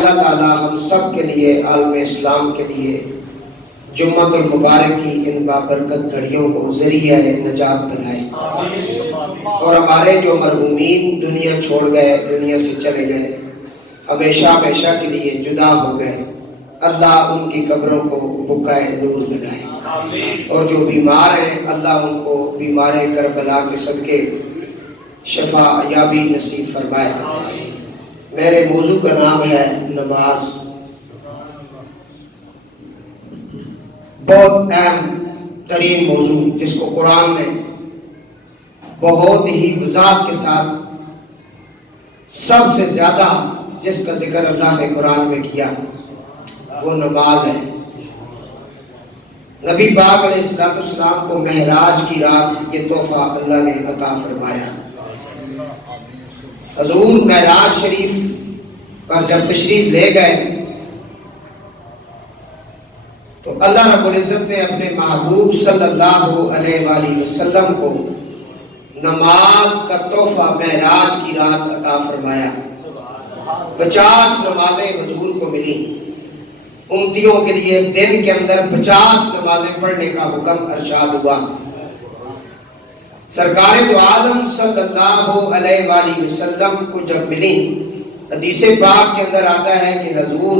اللہ تعالیٰ ہم سب کے لیے، عالم اسلام کے لیے جمعۃ المبارک کی ان بابرکت گھڑیوں کو ذریعہ نجات بنائے، اور ہمارے جو مرحومین دنیا چھوڑ گئے، دنیا سے چلے گئے، ہمیشہ ہمیشہ کے لیے جدا ہو گئے، اللہ ان کی قبروں کو بقائے نور بنائے، اور جو بیمار ہیں اللہ ان کو بیمار کربلا کے صدقے شفا یابی نصیب فرمائے۔ میرے موضوع کا نام ہے نماز۔ بہت اہم ترین موضوع جس کو قرآن نے بہت ہی وضاحت کے ساتھ سب سے زیادہ جس کا ذکر اللہ نے قرآن میں کیا وہ نماز ہے۔ نبی پاک علیہ السلام کو معراج کی رات یہ تحفہ اللہ نے عطا فرمایا۔ حضور معراج شریف پر جب تشریف لے گئے تو اللہ رب العزت نے اپنے محبوب صلی اللہ علیہ وآلہ وسلم کو نماز کا تحفہ معراج کی رات عطا فرمایا۔ 50 نمازیں حضور کو ملی، امتیوں کے لیے دن کے اندر 50 نمازیں پڑھنے کا حکم ارشاد ہوا۔ سرکار دو عالم صلی اللہ علیہ وآلہ وسلم کو جب ملی، حدیث پاک کے اندر آتا ہے کہ حضور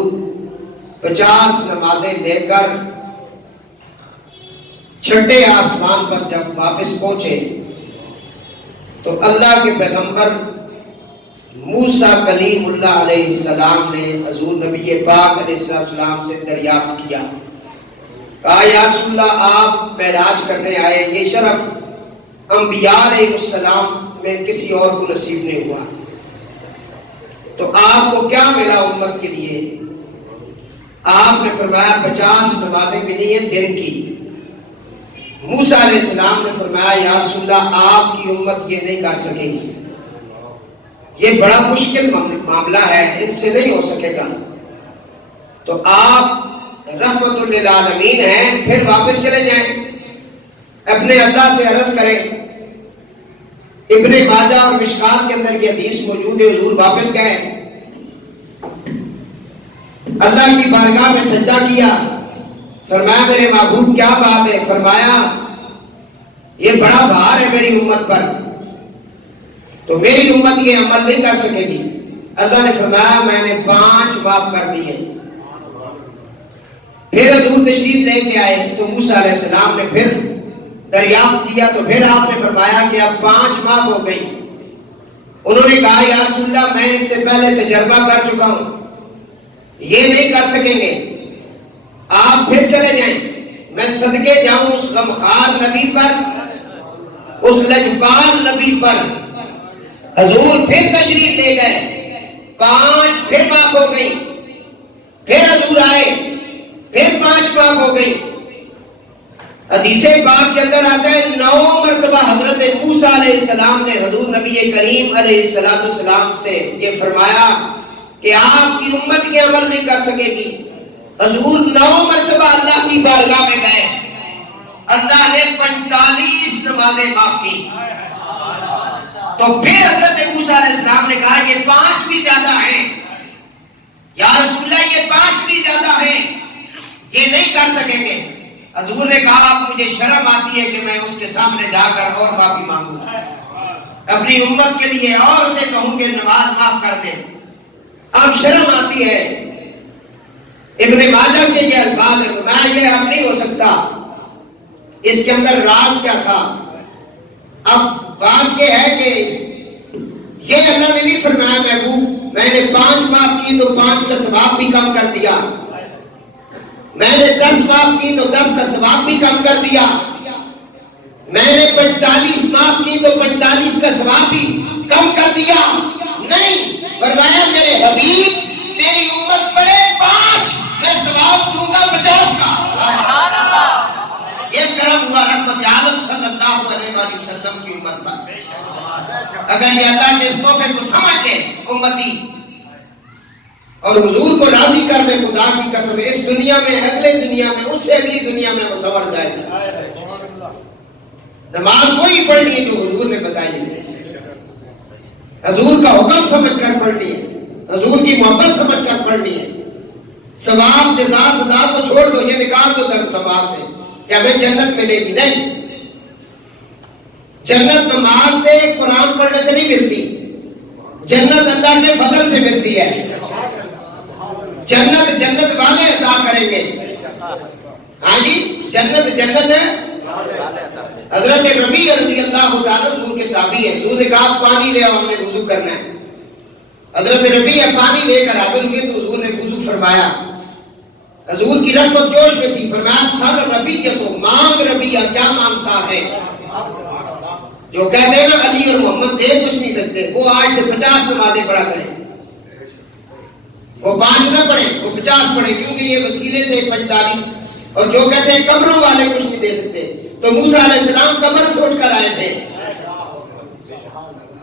50 نمازیں لے کر چھٹے آسمان پر جب واپس پہنچے تو اللہ کے پیغمبر موسیٰ کلیم اللہ علیہ السلام نے حضور نبی پاک علیہ السلام سے دریافت کیا، کہا یا رسول اللہ آپ معراج کرنے آئے، یہ شرف انبیاء علیہ السلام میں کسی اور کو نصیب نہیں ہوا، تو آپ کو کیا ملا امت کے لیے؟ آپ نے فرمایا 50 نمازیں ملی ہیں دن کی۔ موسیٰ علیہ السلام نے فرمایا یا رسول اللہ آپ کی امت یہ نہیں کر سکے گی، یہ بڑا مشکل معاملہ ہے، ان سے نہیں ہو سکے گا، تو آپ رحمت للعالمین ہیں، پھر واپس چلے جائیں، اپنے اللہ سے عرض کریں۔ ابن ماجہ اور مشکات کے اندر یہ حدیث موجود ہے، حضور واپس گئے، اللہ کی بارگاہ میں سجدہ کیا، فرمایا میرے محبوب کیا بات ہے؟ فرمایا یہ بڑا بھار ہے میری امت پر، تو میری امت یہ عمل نہیں کر سکے گی۔ اللہ نے فرمایا میں نے 5 معاف کر دیے۔ پھر حضور تشریف لے کے آئے تو موسیٰ علیہ السلام نے پھر دریافت کیا، تو پھر آپ نے فرمایا کہ اب 5 معاف ہو گئی۔ انہوں نے کہا یا رسول اللہ میں اس سے پہلے تجربہ کر چکا ہوں، یہ نہیں کر سکیں گے، آپ پھر چلے جائیں، میں صدقے جاؤں اس غمخوار نبی پر، اس لجپال نبی پر۔ حضور پھر تشریف لے گئے، 5 پھر معاف ہو گئی، پھر حضور آئے، پھر 5 معاف ہو گئی۔ حدیث پاک کے اندر آتا ہے 9 مرتبہ حضرت موسیٰ علیہ السلام نے حضور نبی کریم علیہ السلام سے یہ فرمایا کہ آپ کی امت کے عمل نہیں کر سکے گی۔ حضور 9 مرتبہ اللہ کی بارگاہ میں گئے، اللہ نے 45 نمازیں معاف کی، تو پھر حضرت موسیٰ علیہ السلام نے کہا یہ 5 بھی زیادہ ہیں، یا رسول اللہ یہ 5 بھی زیادہ ہیں، یہ نہیں کر سکیں گے۔ حضور نے کہا اب مجھے شرم آتی ہے کہ میں اس کے سامنے جا کر اور معافی مانگوں اپنی امت کے لیے، اور اسے کہوں کہ نماز معاف کر دے، اب شرم آتی ہے۔ ابن ماجہ کے یہ الفاظ ہیں، میں یہ اب نہیں ہو سکتا، اس کے اندر راز کیا تھا؟ اب بات یہ ہے کہ یہ اللہ نے نہیں فرمایا محبوب میں نے 5 معاف کی تو 5 کا ثواب بھی کم کر دیا، میں نے 10 معاف کی تو 10 کا ثواب بھی کم کر دیا، میں نے 45 معاف کی تو 45 کا ثواب بھی کم کر دیا، نہیں، فرمایا میرے حبیب تیری امت پڑے 5 میں ثواب دوں گا 50 کا۔ سبحان اللہ، یہ کرم ہوا رحمت عالم صلی اللہ علیہ وآلہ وسلم کی امت پر۔ اگر یہ اللہ کے اس تحفے کو سمجھ لے امتی اور حضور کو راضی کر لے، خدا کی قسم اس دنیا میں، اگلے دنیا میں، اس سے اگلی دنیا میں وہ سنور جائے گا۔ نماز وہی پڑھنی ہے جو حضور نے بتائی ہے، حضور کا حکم سمجھ کر پڑھنی ہے، حضور کی محبت سمجھ کر پڑھنی ہے. ثواب جزا سزا کو چھوڑ دو، یہ نکال دو دماغ سے کہ ہمیں جنت ملے گی. نہیں، جنت نماز سے قرآن پڑھنے سے نہیں ملتی، جنت اللہ کے فضل سے ملتی ہے. جنت والے عطا کریں گے. ہاں جی، جنت ہے. حضرت ربیع رضی اللہ تعالیٰ حضور کے صحابی ہیں. حضور نے کہا پانی لے آؤ، ہم نے وضو کرنا ہے. حضرت ربیع پانی لے کر حاضر ہوئے تو حضور نے وضو فرمایا. حضور کی رحمت جوش میں تھی. فرمایا سل ربیع، تو مانگ ربیع، کیا مانگتا ہے؟ جو کہتے ہیں نا علی اور محمد دے کچھ نہیں سکتے، وہ آج سے 50 نمازیں پڑھا کریں. وہ 5 نہ پڑھیں، وہ 50 پڑھیں، کیونکہ یہ وسیلے سے 45. اور جو کہتے ہیں قبروں والے کچھ نہیں دے سکتے، تو موسیٰ علیہ السلام قبر سوچ کر آئے تھے.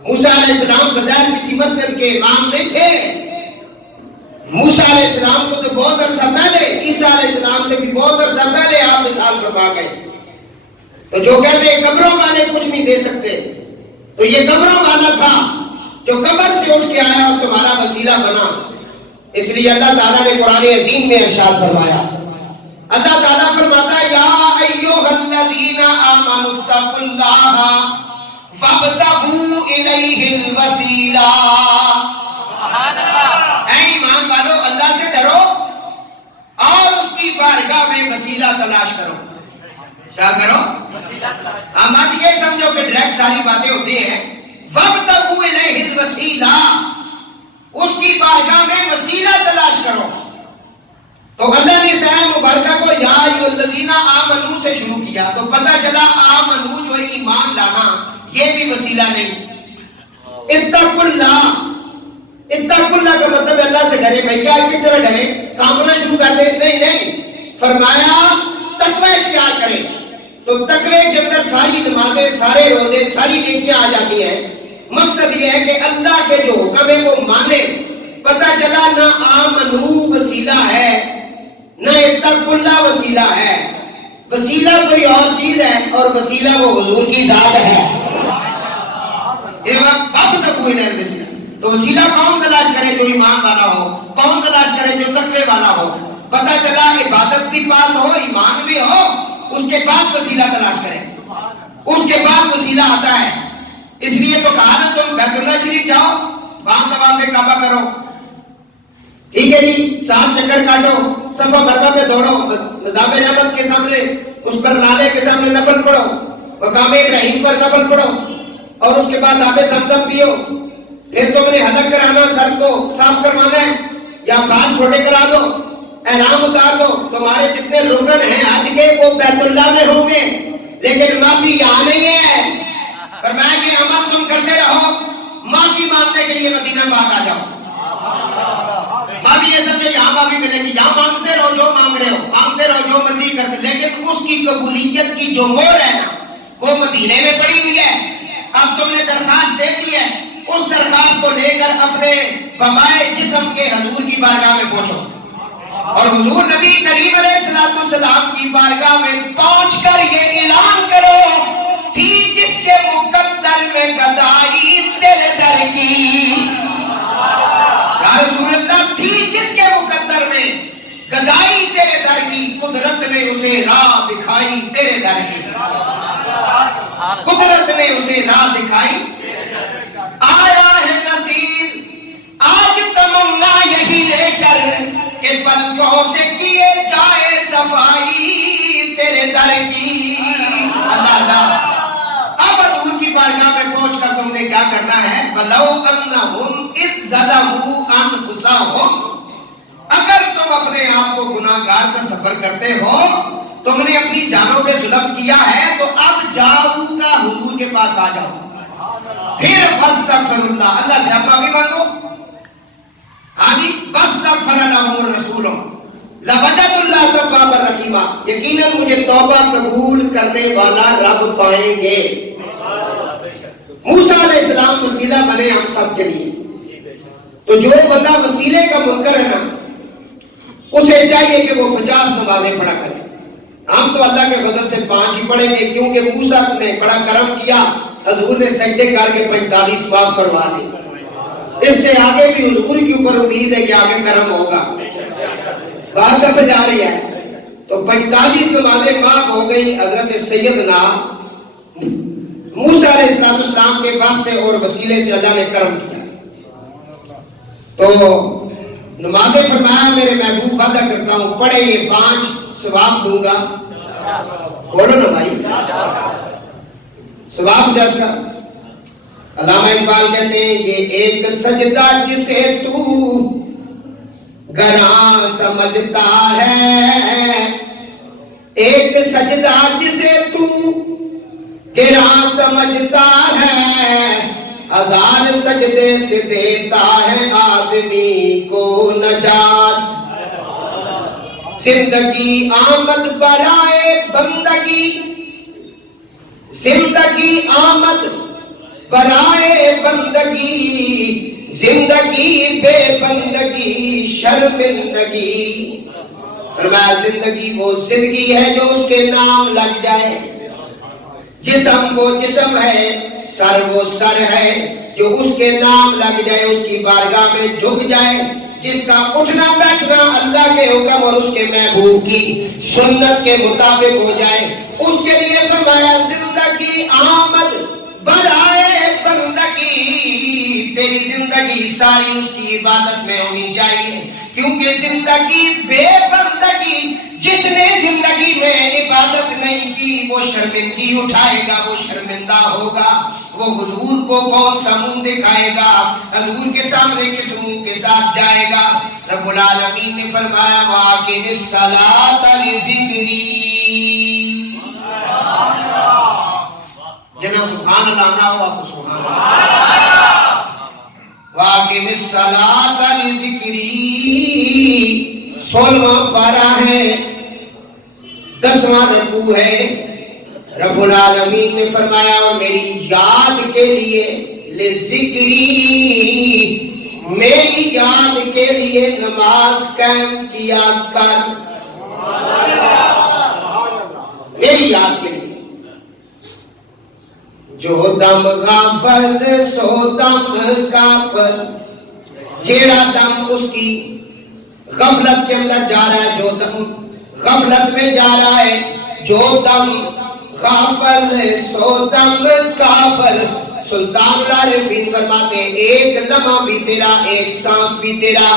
موسیٰ علیہ السلام بظاہر کسی مسجد کے امام نہیں تھے. موسیٰ علیہ السلام کو تو بہت عرصہ پہلے، عیسیٰ علیہ السلام سے بھی بہت عرصہ پہلے آپ مثال فرما گئے. تو جو کہتے ہیں قبروں والے کچھ نہیں دے سکتے، تو یہ قبروں والا تھا جو قبر سے اٹھ کے آیا اور تمہارا وسیلہ بنا. اس لیے اللہ تعالیٰ نے قرآن عظیم میں ارشاد فرمایا. اللہ تعالیٰ فرماتا ہے یا ایھا الذین آمنوا اتقوا اللہ وابتغوا الیہ الوسیلہ. سبحان اللہ. اے ایمان والو، اللہ سے ڈرو اور اس کی بارگاہ میں وسیلہ تلاش کرو. کیا کرو؟ ہم مت یہ سمجھو کہ ڈائریکٹ ساری باتیں ہوتی ہیں. وابتغوا الیہ الوسیلہ، اس کی بارگاہ میں وسیلہ تلاش کرو. تو اللہ نے سایہ مبارکہ کو یا ایھا الذین آمنو سے شروع کیا، تو پتہ چلا آمنو جو ایمان لانا یہ بھی وسیلہ نہیں. اتقوا اللہ، اتقوا اللہ کا مطلب اللہ سے ڈرے. بھائی کیا کس طرح ڈرے؟ کامنا شروع کر دیں؟ نہیں. فرمایا تقوی اختیار کریں. تو تقوی کے اندر ساری نمازیں، سارے روزے، ساری نیکیاں آ جاتی ہیں. مقصد یہ ہے کہ اللہ کے جو حکم ہے وہ مانے. پتہ چلا نہ آمنو وسیلہ ہے، نہ اتقوا اللہ وسیلہ ہے. وسیلہ کوئی اور چیز ہے اور وسیلہ وہ حضور کی ذات ہے. تو وسیلہ کون تلاش کرے؟ جو ایمان والا ہو. کون تلاش کرے؟ جو تقوی والا ہو. پتہ چلا عبادت بھی پاس ہو، ایمان بھی ہو، اس کے بعد وسیلہ تلاش کریں. اس کے بعد وسیلہ آتا ہے. اس لیے تو کہا نا تم بیت اللہ شریف جاؤ، وہاں طواف کعبہ کرو، ٹھیک ہے جی، 7 چکر کاٹو، صفا مروا پہ دوڑو، مذہب رحمت کے سامنے، اس پر نالے کے سامنے نفل پڑھو، مقام ابراہیم پر نفل پڑھو، اور اس کے بعد آب زمزم پیو. پھر تم نے حلق کرانا، سر کو صاف کروانا ہے یا بال چھوٹے کرا دو، احرام اتار دو. تمہارے جتنے رکن ہیں حج کے وہ بیت اللہ میں ہوں گے، لیکن معافی یہاں نہیں ہے. فرمایا یہ عمل تم کرتے رہو، معافی مانگنے کے لیے مدینہ پاک آ جاؤ. بات یہ سمجھے یہاں معافی ملے گی، یہاں مانگتے رہو جو مانگ رہے ہو، مانگتے رہو جو مرضی کرتے، لیکن اس کی قبولیت کی جو مہر ہے نا وہ مدینے میں پڑی ہوئی ہے. اب تم نے درخواست دے دی ہے، اس درخواست کو لے کر اپنے بمائے جسم کے حضور کی بارگاہ میں پہنچو. اور حضور نبی کریم علیہ السلام کی بارگاہ میں پہنچ کر یہ اعلان کرو تھی جس کے مقدر میں گدائی تیرے در کی. یا رسول اللہ، تھی جس کے مقدر میں گدائی تیرے در کی، قدرت نے اسے راہ دکھائی تیرے در کی. قدرت نے اسے راہ دکھائی. آیا ہے نصیر آج تمنا یہی لے کر کہ پلکوں سے کیے جائے صفائی تیرے در کی. اللہ اللہ. اب حضور کی بارگاہ میں پہنچ کر تم نے کیا کرنا ہے؟ وَلَوْ أَنَّهُمْ إِذْ ظَلَمُوا أَنفُسَهُمْ. اگر تم اپنے آپ کو گناہگار تصور کرتے ہو، تم نے اپنی جانوں پہ ظلم کیا ہے، تو اب جاؤ کا حضور کے پاس آ جاؤ. پھر فاستغفر اللہ، اللہ سے معافی مانگو. ہاں جی، واستغفر لهم الرسول لوجدوا الله توابا رحیما. یقیناً مجھے توبہ قبول کرنے والا رب پائیں گے. موسیٰ علیہ السلام وسیلہ بنے ہم سب کے لیے. تو جو بندہ وسیلے کا منکر ہے نا، اسے چاہیے کہ وہ 50 نمازیں پڑھا کرے. ہم تو اللہ کے فضل سے 5 ہی پڑھیں گے، کیونکہ موسیٰ نے بڑا کرم کیا، حضور نے سجدے کر کے 45 پاک کروا دی. اس سے آگے بھی حضور کے اوپر امید ہے کہ آگے کرم ہوگا. بات سمجھ آ رہی ہے؟ تو 45 نمازیں معاف ہو گئی. حضرت سیدنا موسیٰ علیہ السلام کے واسطے اور وسیلے سے اللہ نے کرم کیا. تو نمازیں فرمایا میرے محبوب وعدہ کرتا ہوں پڑھے یہ 5 ثواب دوں گا. بولو نا بھائی, ثواب جیسا. علامہ اقبال کہتے ہیں یہ ایک سجدہ جسے تو گراں سمجھتا ہے, ایک سجدہ جسے تو گراں سمجھتا ہے, 1000 سجدے سے دیتا ہے آدمی کو نجات. زندگی آمد برائے بندگی, زندگی آمد برائے بندگی, زندگی بے بندگی شرمندگی. فرمایا زندگی وہ زندگی ہے جو اس کے نام لگ جائے, جسم وہ جسم ہے, سر وہ سر ہے جو اس کے نام لگ جائے, اس کی بارگاہ میں جھک جائے, جس کا اٹھنا بیٹھنا اللہ کے حکم اور اس کے محبوب کی سنت کے مطابق ہو جائے, اس کے لیے فرمایا زندگی آمد برائے بندگی. تیری زندگی ساری اس کی عبادت میں ہونی چاہیے, کیونکہ زندگی بے بندگی, جس نے زندگی میں عبادت نہیں کی وہ شرمندگی اٹھائے گا, وہ شرمندہ ہوگا. وہ حضور کو کون سا منہ دکھائے گا, حضور کے سامنے کس منہ کے ساتھ جائے گا. رب العالمین نے فرمایا وَأَقِمِ الصَّلَاةَ لِذِكْرِي. جنہوں سبحان اللہ نہ ہوا کو سبحان اللہ. وَأَقِمِ الصَّلَاةَ لِذِكْرِي 16واں پارہ ہے, 10واں رکوع ہے. رب العالمین نے فرمایا اور میری یاد کے لیے لذکری, میری یاد کے لیے نماز قائم کیا کر. میری یاد کے لیے. جو دم غافل سو دم کافر, جیڑا دم اس کی غفلت کے اندر جا رہا ہے, جو دم غفلت میں جا رہا ہے, جو دم غافل سو دم کافر. سلطان العارفین فرماتے ہیں ایک لمحہ بھی تیرا, ایک سانس بھی تیرا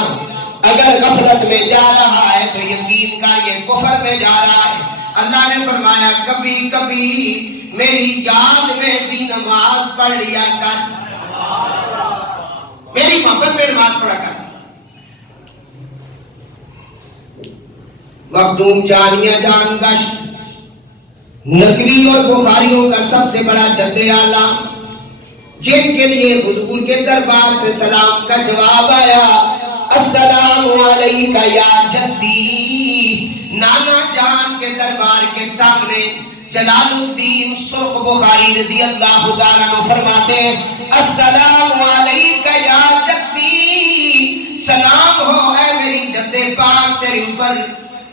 اگر غفلت میں جا رہا ہے تو یقین کا یہ کفر میں جا رہا ہے. اللہ نے فرمایا کبھی کبھی میری یاد میں بھی نماز پڑھ لیا کر, میری محبت میں نماز پڑھا کر. مخدوم جانیہ جان گشت نقوی اور بخاریوں کا سب سے بڑا جد اعلیٰ, جن کے لیے حضور کے دربار سے سلام کا جواب آیا, السلام علیکہ یا جدی. نانا جان کے دربار کے سامنے جلال الدین سرخ بخاری رضی اللہ تعالیٰ عنہ فرماتے ہیں السلام علیکہ یا جدی, سلام ہو اے میری جد پاک تیرے اوپر.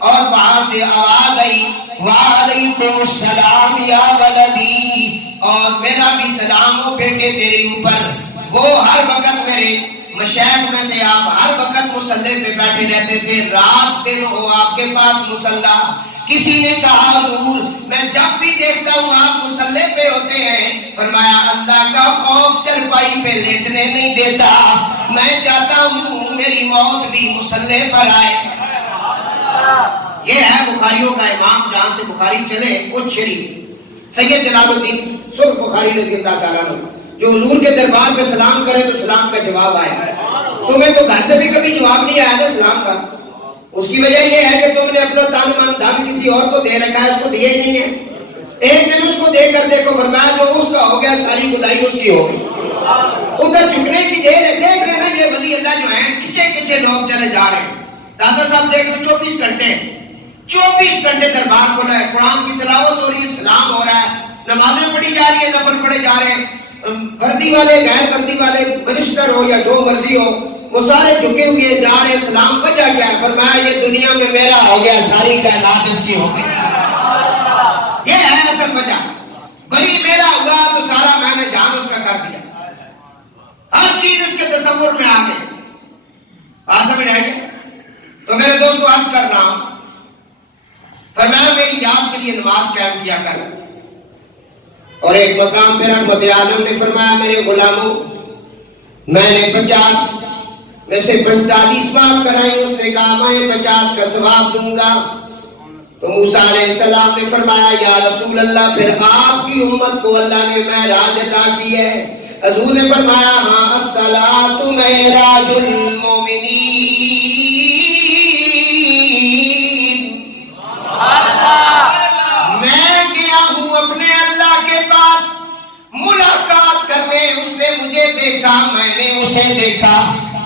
اور وہاں سے آواز آئی وعلیکم السلام یا ولدی, اور میرا بھی سلام ہو بیٹے تیرے اوپر. وہ ہر وقت میرے مشائخ میں سے آپ ہر وقت مصلی پہ بیٹھے رہتے تھے, رات دن ہو آپ کے پاس مصلی. کسی نے کہا حضور میں جب بھی دیکھتا ہوں آپ مصلی پہ ہوتے ہیں. فرمایا اللہ کا خوف چرپائی پہ لیٹنے نہیں دیتا, میں چاہتا ہوں میری موت بھی مصلی پر آئے. یہ ہے بخاریوں کا امام, جہاں سے بخاری چلے کچھ شریف سید جلال الدین سرخ بخاری رضی اللہ تعالیٰ عنہ, جو حضور کے دربار پہ سلام کرے تو سلام کا جواب آیا. تمہیں تو گھر سے بھی کبھی جواب نہیں آیا نا سلام کا. اس کی وجہ یہ ہے کہ تم نے اپنا تن من دھن کسی اور کو دے رکھا ہے, اس کو دیا ہی نہیں ہے. ایک دن اس کو دے کر دیکھو, فرمایا جو اس کا ہو گیا ساری خدائی اس کی ہو گئی. ادھر جھکنے کی دیر ہے, دیکھ لینا یہ ولی اللہ جو ہیں کھچے کھچے لوگ چلے جا رہے ہیں. دادا صاحب دیکھ لو 24 گھنٹے دربار کھولا ہے, قرآن کی تلاوت ہو رہی ہے, سلام ہو رہا ہے, نمازیں پڑھی جا رہی ہے, نفل پڑھے جا رہے ہیں. وردی والے غیر وردی والے منسٹر ہو یا جو مرضی ہو وہ سارے جھکے ہوئے جا رہے ہیں. سلام وجہ کیا ہے؟ فرمایا یہ دنیا میں میرا ہو گیا, ساری کائنات اس کی ہو گئی. یہ ہے اصل وجہ. بھائی میرا ہوا تو سارا میں نے جان اس کا کر دیا. ہر چیز اس کے تصور میں آ گئی. سمجھ آئے گا؟ تو میرے دوستو عرض کر رہا ہوں، فرمایا میری یاد کے لیے نماز قائم کیا کر. اور ایک مقام پہ رحمت عالم نے فرمایا میرے غلاموں، میں نے 50 میں سے 45 معاف کرائی. اس نے کہا میں 50 کا ثواب دوں گا. تو موسیٰ علیہ السلام نے فرمایا یا رسول اللہ پھر آپ کی امت کو اللہ نے معراج عطا کی ہے. حضور نے فرمایا ہاں الصلاۃ معراج المومنین. میں گیا ہوں اپنے اللہ کے پاس ملاقات کرنے. اس نے مجھے دیکھا، میں نے اسے دیکھا.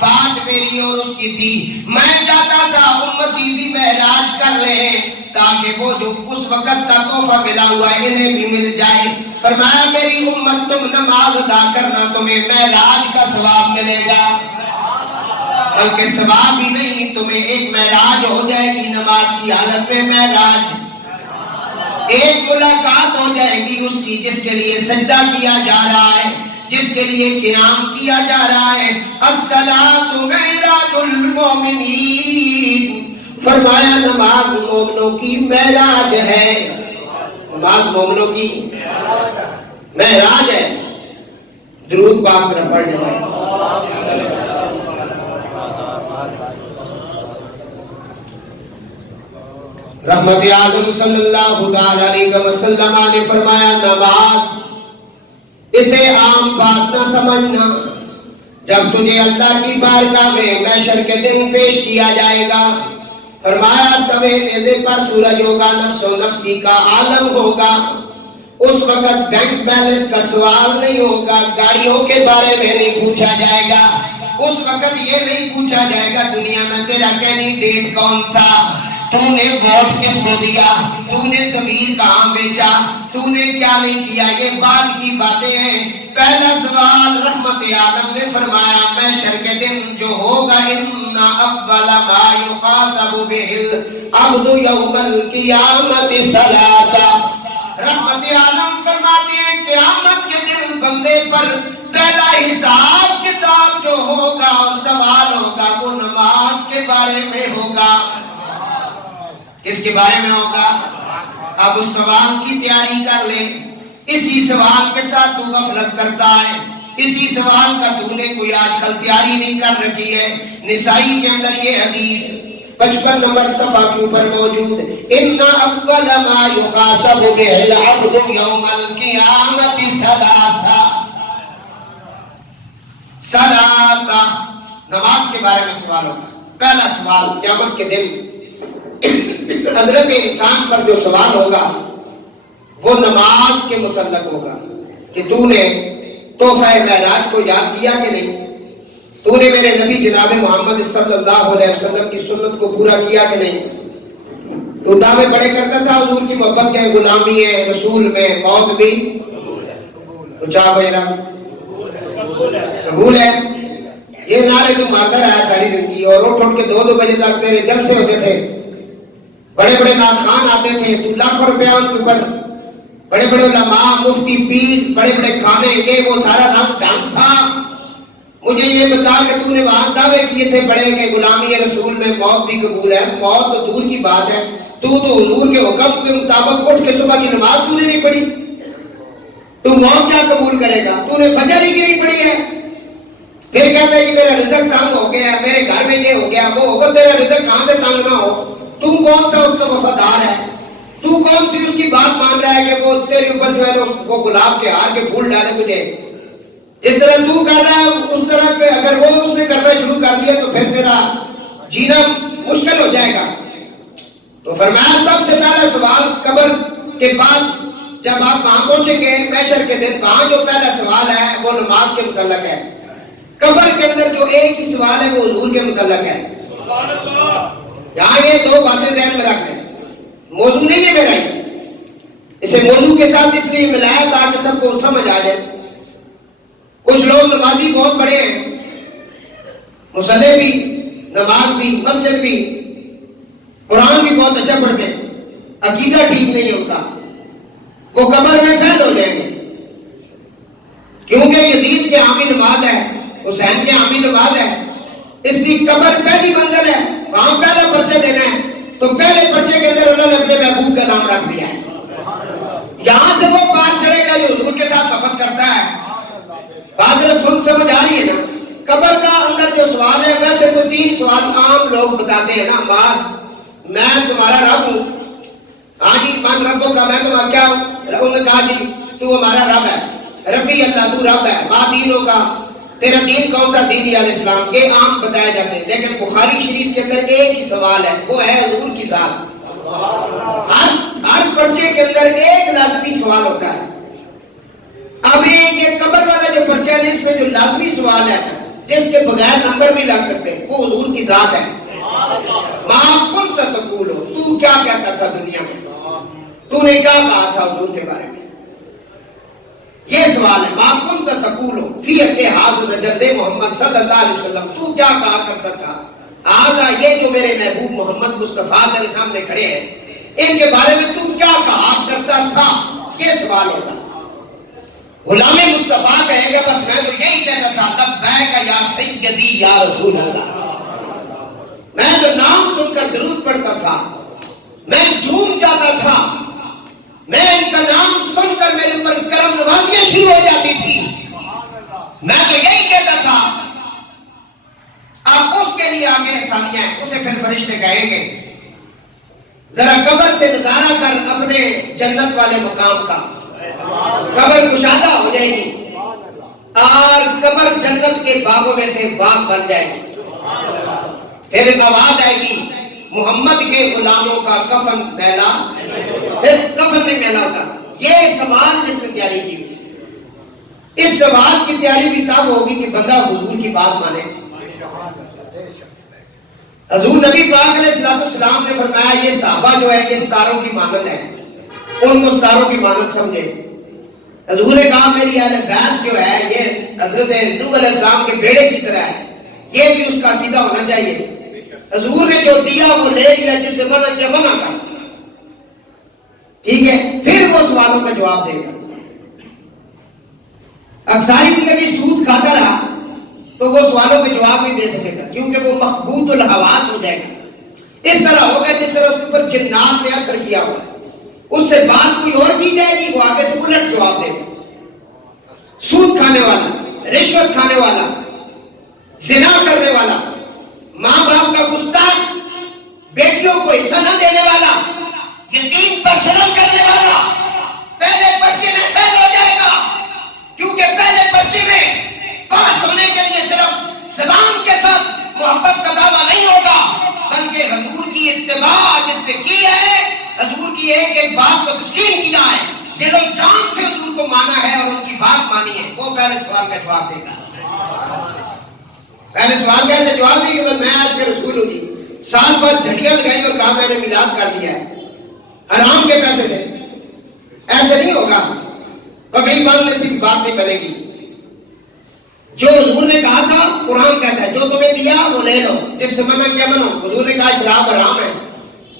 بات میری اور اس کی تھی. میں چاہتا تھا امتی بھی معراج کر لیں تاکہ وہ جو اس وقت کا تحفہ ملا ہوا ہے انہیں بھی مل جائے. فرمایا میری امت تم نماز ادا کرنا، تمہیں معراج کا ثواب ملے گا. بلکہ ثواب ہی نہیں، تمہیں ایک معراج ہو جائے گی نماز کی حالت میں. معراج ایک ملاقات ہو جائے گی اس کی جس کے لیے سجدہ کیا جا رہا ہے، جس کے لیے قیام کیا جا رہا ہے. الصلاۃ معراج المومنین. فرمایا نماز مومنوں کی معراج ہے. نماز مومنوں کی معراج ہے. درود پاک ذرا پڑھ لیں بھائی. رحمت عالم صلی اللہ علیہ وسلم نے فرمایا نماز اسے عام بات نہ سمجھنا. جب تجھے اللہ کی بارگاہ میں محشر کے دن پیش کیا جائے گا، فرمایا سوے نیزے پر سورج ہوگا، نفس و نفسی کا عالم ہوگا. اس وقت بینک بیلنس کا سوال نہیں ہوگا، گاڑیوں کے بارے میں نہیں پوچھا جائے گا. اس وقت یہ نہیں پوچھا جائے گا دنیا میں تیرا کینڈیڈیٹ کون تھا، تو نے ووٹ کس کو دیا، تو نے زمین کہاں بیچا، تو نے کیا نہیں کیا. یہ بعد کی باتیں ہیں. پہلا سوال رحمت عالم نے فرمایا محشر کے دن جو ہوگا ان اول ما یحاسب به العبد یوم القیامت صلاۃ. رحمت عالم فرماتے ہیں قیامت کے دن بندے پر پہلا حساب کتاب جو ہوگا اور سوال ہوگا وہ نماز کے بارے میں ہوگا. کس کے بارے میں ہوگا؟ اب اس سوال کی تیاری کر لے. اسی سوال کے ساتھ تو غفلت کرتا ہے. اسی سوال کا تو نے کوئی آج کل تیاری نہیں کر رکھی ہے. نسائی کے اندر یہ حدیث 55 نمبر صفحہ کے اوپر موجود. ان اول ما یحاسب به العبد یوم القیامت صلاۃ. نماز کے بارے میں سوال ہوگا. پہلا سوال قیامت کے دن حضرت انسان پر جو سوال ہوگا وہ نماز کے متعلق ہوگا کہ تو نے تحفہ معراج کو یاد کیا کہ نہیں، تو نے میرے نبی جناب محمد صلی اللہ علیہ وسلم کی سنت کو پورا کیا کہ نہیں. تو دعوے بڑے کرتا تھا حضور کی محبت ہے، غلامی ہے، رسول میں موت بھی تو چاہ میرا قبول ہے. یہ نعرے تو مارتا رہا ساری زندگی، اور اٹھ کے 2 بجے تک تیرے جلسے ہوتے تھے. بڑے بڑے نعت خان آتے تھے، تو لاکھوں روپیہ ان کے اوپر، بڑے بڑے علماء، مفتی، پیر، بڑے بڑے کھانے، یہ وہ سارا نام ڈھنگ تھا. مجھے یہ بتا کہ تو نے وہاں دعوے کیے تھے بڑے کہ غلامی رسول میں موت بھی قبول ہے. موت تو دور کی بات ہے، تو حضور کے حکم کے مطابق اٹھ کے صبح کی نماز تو نے نہیں پڑھی، تو موت کیا قبول کرے گا؟ تو نے فجر ہی کی نہیں پڑھی ہے. پھر کہتا ہے کہ میرا رزق تنگ ہو گیا، میرے گھر میں یہ ہو گیا وہ ہوگا. تیرا رزق کہاں سے تنگ نہ ہو؟ تم کون سا اس کا وفادار ہے؟ تو کون سی اس کی بات مان رہا ہے کہ وہ تیرے اوپر جو ہے نا وہ گلاب کے ہار کے پھول ڈالے تجھے؟ جس طرح تو کر رہا ہے اس طرح پہ اگر وہ اس نے کرنا شروع کر دیا تو پھر تیرا جینا مشکل ہو جائے گا. تو فرمایا سب سے پہلا سوال قبر کے بعد جب آپ وہاں پہنچیں گے محشر کے دن، وہاں جو پہلا سوال ہے وہ نماز کے متعلق ہے. قبر کے اندر جو ایک ہی سوال ہے وہ حضور کے متعلق ہے. یہاں یہ 2 باتیں ذہن میں رکھ لیں. موضوع نہیں ہے میرا، اسے موضوع کے ساتھ اس لیے ملایا تاکہ سب کو سمجھ آ جائے. کچھ لوگ نمازی بہت بڑے ہیں، مصلی بھی، نماز بھی، مسجد بھی، قرآن بھی بہت اچھا پڑھتے ہیں، عقیدہ ٹھیک نہیں ہوتا. وہ قبر میں فیل ہو جائیں گے کیونکہ یزید کے ہاں بھی نماز ہے، حسین کے عامی نماز ہے، اس کی قبر پہلی منزل ہے، وہاں پہلا پرچہ دینا ہے، تو پہلے پرچے کے اندر اللہ نے اپنے محبوب کا نام رکھ دیا ہے۔ یہاں سے وہ پار چڑھے گا جو حضور کے ساتھ محبت کرتا ہے۔ بات سمجھ آ رہی ہے نا؟ قبر کا اندر جو سوال ہے، ویسے تو 3 سوال عام لوگ بتاتے ہیں نا، ماں میں تمہارا رب ہوں، ہاں جی من ربوں کا، میں تمہارا کیا ہوں؟ انہوں نے کہا جی تو ہمارا رب ہے، ربی اللہ تو رب ہے، ماں دینوں کا، تیرا دین کون سا؟ دین یا اسلام، یہ عام بتائے جاتے ہیں۔ لیکن بخاری شریف کے اندر ایک ہی سوال ہے، وہ ہے حضور کی ذات۔ ہر پرچے کے اندر ایک لازمی سوال ہوتا ہے۔ اب یہ قبر والا جو پرچہ ہے اس میں جو لازمی سوال ہے جس کے بغیر نمبر نہیں لگ سکتے، وہ حضور کی ذات ہے۔ ماں کنت تقول، تو کیا کہتا تھا دنیا میں، تو نے کیا کہا تھا حضور کے بارے میں؟ یہ سوال ہے، ماں کنت تقول فی اتحاد رجل محمد صلی اللہ علیہ وسلم، تو کیا کہا کرتا تھا؟ آزا یہ جو میرے محبوب محمد مصطفیٰ کے سامنے کھڑے ہیں، ان کے بارے میں تو کیا کہا کرتا تھا؟ یہ سوال ہوتا۔ غلام مصطفیٰ کہے گا بس میں تو یہی کہتا تھا، لبیک یا سیدی یا رسول اللہ، میں جو نام سن کر درود پڑھتا تھا، میں جھوم جاتا تھا، میں ان کا نام سن کر میرے اوپر کرم نوازیاں شروع ہو جاتی تھی، میں تو یہی کہتا تھا۔ آپ اس کے لیے آگے ثانیہ ہے، اسے پھر فرشتے کہیں گے ذرا قبر سے نظارہ کر اپنے جنت والے مقام کا، قبر کشادہ ہو جائے گی اور قبر جنت کے باغوں میں سے باغ بن جائے گی، پھر ایک آواز آئے گی محمد کے غلاموں کا کفن میلا، پھر کفن نہیں میلا ہوتا۔ یہ سوال جس نے تیاری کی ہوئی، اس سوال کی تیاری بھی تب ہوگی کہ بندہ حضور کی بات مانے۔ حضور نبی پاک علیہ السلام نے فرمایا یہ صحابہ جو ہے یہ ستاروں کی مانند ہے، ان کو ستاروں کی مانند سمجھے۔ حضور نے کہا میری اہل بیت جو ہے یہ حضرت نوح علیہ السلام کے بیڑے کی طرح ہے، یہ بھی اس کا عقیدہ ہونا چاہیے۔ حضور نے جو دیا وہ لے لیا، جس سے منع کیا منع کر، ٹھیک ہے، پھر وہ سوالوں کا جواب دے گا۔ اکثاری زندگی سود کھاتا رہا تو وہ سوالوں کے جواب نہیں دے سکے گا، کیونکہ وہ مخبوط الحواس ہو جائے گا۔ اس طرح ہوگا جس طرح اس کے اوپر جنات نے اثر کیا ہوا، اس سے بات کوئی اور کی جائے گی، وہ آگے سے الٹ جواب دے گا۔ سود کھانے والا، رشوت کھانے والا، زنا کرنے والا، ماں باپ کا گستاخ، بیٹیوں کو حصہ نہ دینے والا، یتیم پر ظلم کرنے والا، پہلے پرچے میں فیل ہو جائے گا، کیونکہ پہلے پرچے میں پاس ہونے کے لیے صرف زبان کے ساتھ محبت کا دعویٰ نہیں ہوگا، بلکہ حضور کی اتباع جس نے کی ہے، حضور کی ایک ایک بات کو تسلیم کیا ہے، دل و جان سے حضور کو مانا ہے اور ان کی بات مانی ہے، وہ پہلے سوال کا جواب دے گا۔ پہلے سوال کا ایسے جواب نہیں کہ میں آج کے رسول ہوں گی، سال بعد جھڑیاں لگائی اور کہا میں نے میلاد کر لیا ہے حرام کے پیسے سے، ایسے نہیں ہوگا۔ پگڑی باندھنے سے بھی بات نہیں بنے گی۔ جو حضور نے کہا تھا قرآن کہتا ہے جو تمہیں دیا وہ لے لو، جس سے منع کیا منو۔ حضور نے کہا شراب حرام ہے،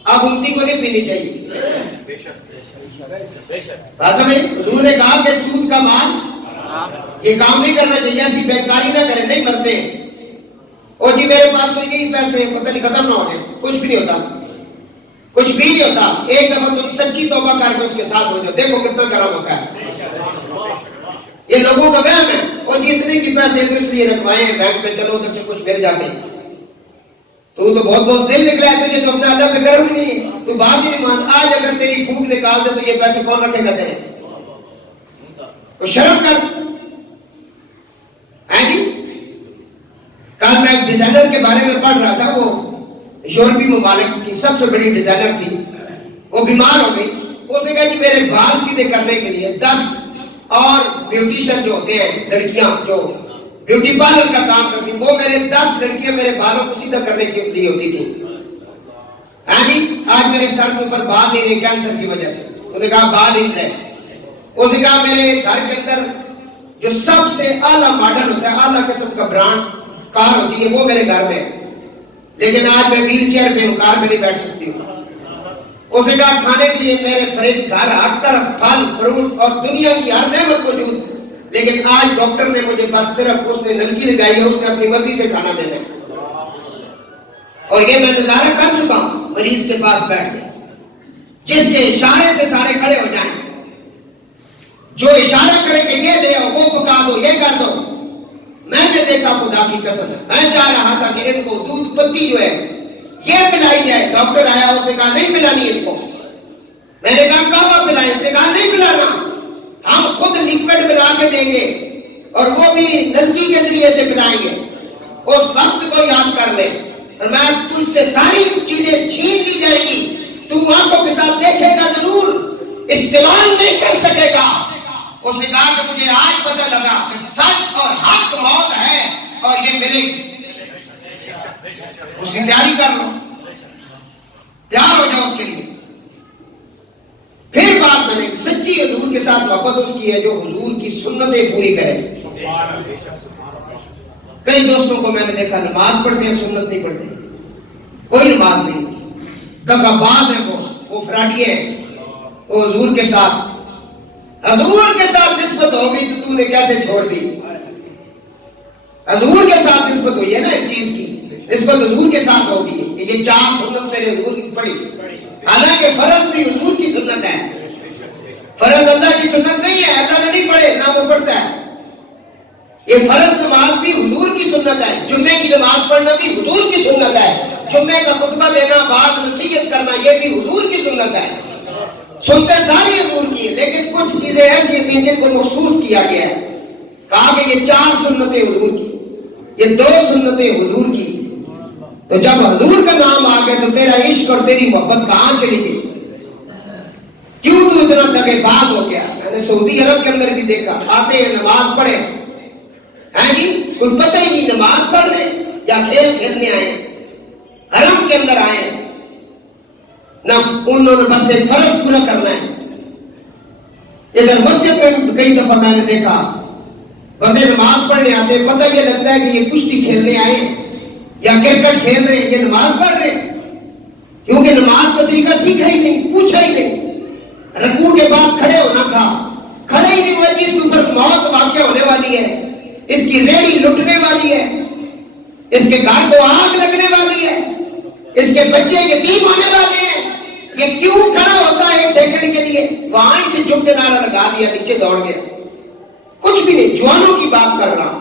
اب امتی کو نہیں پینی چاہیے۔ حضور نے کہا کہ سود کا مال یہ کام نہیں کرنا چاہیے، ایسی بینکاری نہ کریں، نہیں مرتے۔ اور جی میرے پاس تو یہی پیسے پتہ نہیں ختم نہ ہو گئے، کچھ بھی نہیں ہوتا، کچھ بھی نہیں ہوتا۔ ایک دفعہ تم سچی توبہ کر کے اس کے ساتھ ہو جاؤ، دیکھو کتنا کرم ہوتا ہے۔ یہ لوگوں کا وہم ہے، اور جی اتنے کی پیسے اس لیے رکھوائے ہیں بینک میں، چلو ادھر سے کچھ مل جاتے ہیں۔ تو بہت بہت دل نکلا ہے تجھے، تو اپنا اللہ پہ کرم نہیں ہے، تو بات ہی نہیں مان۔ آج اگر تیری بھوک نکال دے تو یہ پیسے کون رکھے گا تیرے؟ تو شرم کر ہے جی۔ کل میں ایک ڈیزائنر کے بارے میں پڑھ رہا تھا، وہ یورپی ممالک کی سب سے بڑی ڈیزائنر تھی، وہ بیمار ہو گئی۔ اس نے کہا کہ میرے بال سیدھے کرنے کے لیے 10 اور بیوٹیشن جو ہوتے ہیں لڑکیاں جو بیوٹی پارلر کا کام کرتی، وہ میرے 10 لڑکیاں میرے بالوں کو سیدھا کرنے کے لیے ہوتی تھی۔ ہاں جی، آج میرے سر کے اوپر بال نہیں رہے کینسر کی وجہ سے۔ انہوں نے کہا بال ہی رہے۔ اس نے کہا میرے گھر کے اندر جو سب سے اعلیٰ ماڈل ہوتا ہے، اعلیٰ قسم کا برانڈ کار ہوتی ہے، وہ میرے گھر میں ہے، لیکن آج میں ویل چیئر پہ ہوں، کار پہ نہیں بیٹھ سکتی ہوں۔ اس نے کہا کھانے کے لیے میرے فریج گھر ہر طرف پھل فروٹ اور دنیا کی ہر نعمت موجود، لیکن آج ڈاکٹر نے مجھے بس صرف اس نے نلکی لگائی ہے، اس نے اپنی مرضی سے کھانا دینا ہے، اور یہ میں نظارہ کر چکا ہوں، مریض کے پاس بیٹھ گیا جس کے اشارے سے سارے کھڑے ہو جائیں، جو اشارہ کرے کہ یہ لے آؤ، وہ پکا دو، یہ کر دو۔ میں نے دیکھا، خدا کی قسم ہے، میں چاہ رہا تھا کہ ان کو دودھ پتی جو ہے یہ پلائی جائے۔ ڈاکٹر آیا، اس نے کہا نہیں پلانی ان کو۔ میں نے کہا کہوا پلائیں، اس نے کہا نہیں پلانا، ہم خود لیکوڈ بنا کے دیں گے اور وہ بھی نلکی کے ذریعے سے پلائیں گے۔ اس وقت کو یاد کر لے، اور میں تم سے ساری چیزیں چھین لی جائیں گی، تم آنکھوں کے ساتھ دیکھے گا ضرور، استعمال نہیں کر سکے گا۔ اس نے کہا کہ مجھے آج پتہ لگا کہ سچ اور حق موت ہے اور یہ ملے گی، اس کی تیاری کر لو، تیار ہو جاؤ اس کے لیے۔ پھر بات میں نے سچی حضور کے ساتھ محبت اس کی ہے جو حضور کی سنتیں پوری کرے۔ کئی دوستوں کو میں نے دیکھا نماز پڑھتے ہیں، سنت نہیں پڑھتے، کوئی نماز نہیں، دغاباز ہے، وہ فراڈی ہے، وہ حضور کے ساتھ نسبت ہو گئی تو نے کیسے چھوڑ دی؟ حضور کے ساتھ نسبت ہوئی ہے نا، ایک چیز کی نسبت حضور کے ساتھ ہوگی کہ یہ 4 سنت میرے حضور کی پڑھی، حالانکہ فرض بھی حضور کی سنت ہے، فرض اللہ کی سنت نہیں ہے، اللہ نے نہیں پڑھے نہ وہ پڑھتا ہے۔ یہ فرض نماز بھی حضور کی سنت ہے، جمعے کی نماز پڑھنا بھی حضور کی سنت ہے، جمعے کا خطبہ دینا، بعض نصیحت کرنا، یہ بھی حضور کی سنت ہے۔ سنتے ساری حضور کی ہے، لیکن کچھ چیزیں ایسی ہیں جن کو مخصوص کیا گیا ہے، کہا کہ یہ 4 سنتیں حضور کی، یہ 2 سنتیں حضور کی۔ تو جب حضور کا نام آ گیا تو تیرا عشق اور تیری محبت کہاں چلی گئی؟ کیوں تو اتنا دغے باز ہو گیا؟ میں نے سعودی عرب کے اندر بھی دیکھا، آتے ہیں نماز پڑھے ہیں جی، کوئی پتہ ہی نہیں نماز پڑھ رہے یا کھیل کھیلنے آئے ہیں، حرم کے اندر آئے ہیں، نہ انہوں نے بس ایک فرض پورا کرنا ہے۔ ادھر مسجد میں کئی دفعہ میں نے دیکھا بندے نماز پڑھنے آتے ہیں، پتہ یہ لگتا ہے کہ یہ کشتی کھیلنے آئے ہیں یا کرکٹ کھیل رہے ہیں، یہ نماز پڑھ رہے ہیں، کیونکہ نماز کا طریقہ سیکھا ہی نہیں، پوچھا ہی نہیں۔ رکوع کے بعد کھڑے ہونا تھا، کھڑے ہی نہیں ہوئے، جس کے اوپر موت واقع ہونے والی ہے، اس کی ریڑھی لٹنے والی ہے، اس کے گھر کو آگ لگنے والی ہے، اس کے بچے یتیم ہونے والے ہیں، یہ کیوں کھڑا ہوتا ہے 1 سیکنڈ کے لیے؟ وہاں ہی سے جھک کے نعرہ لگا دیا، نیچے دوڑ گیا، کچھ بھی نہیں۔ جوانوں کی بات کر رہا ہوں،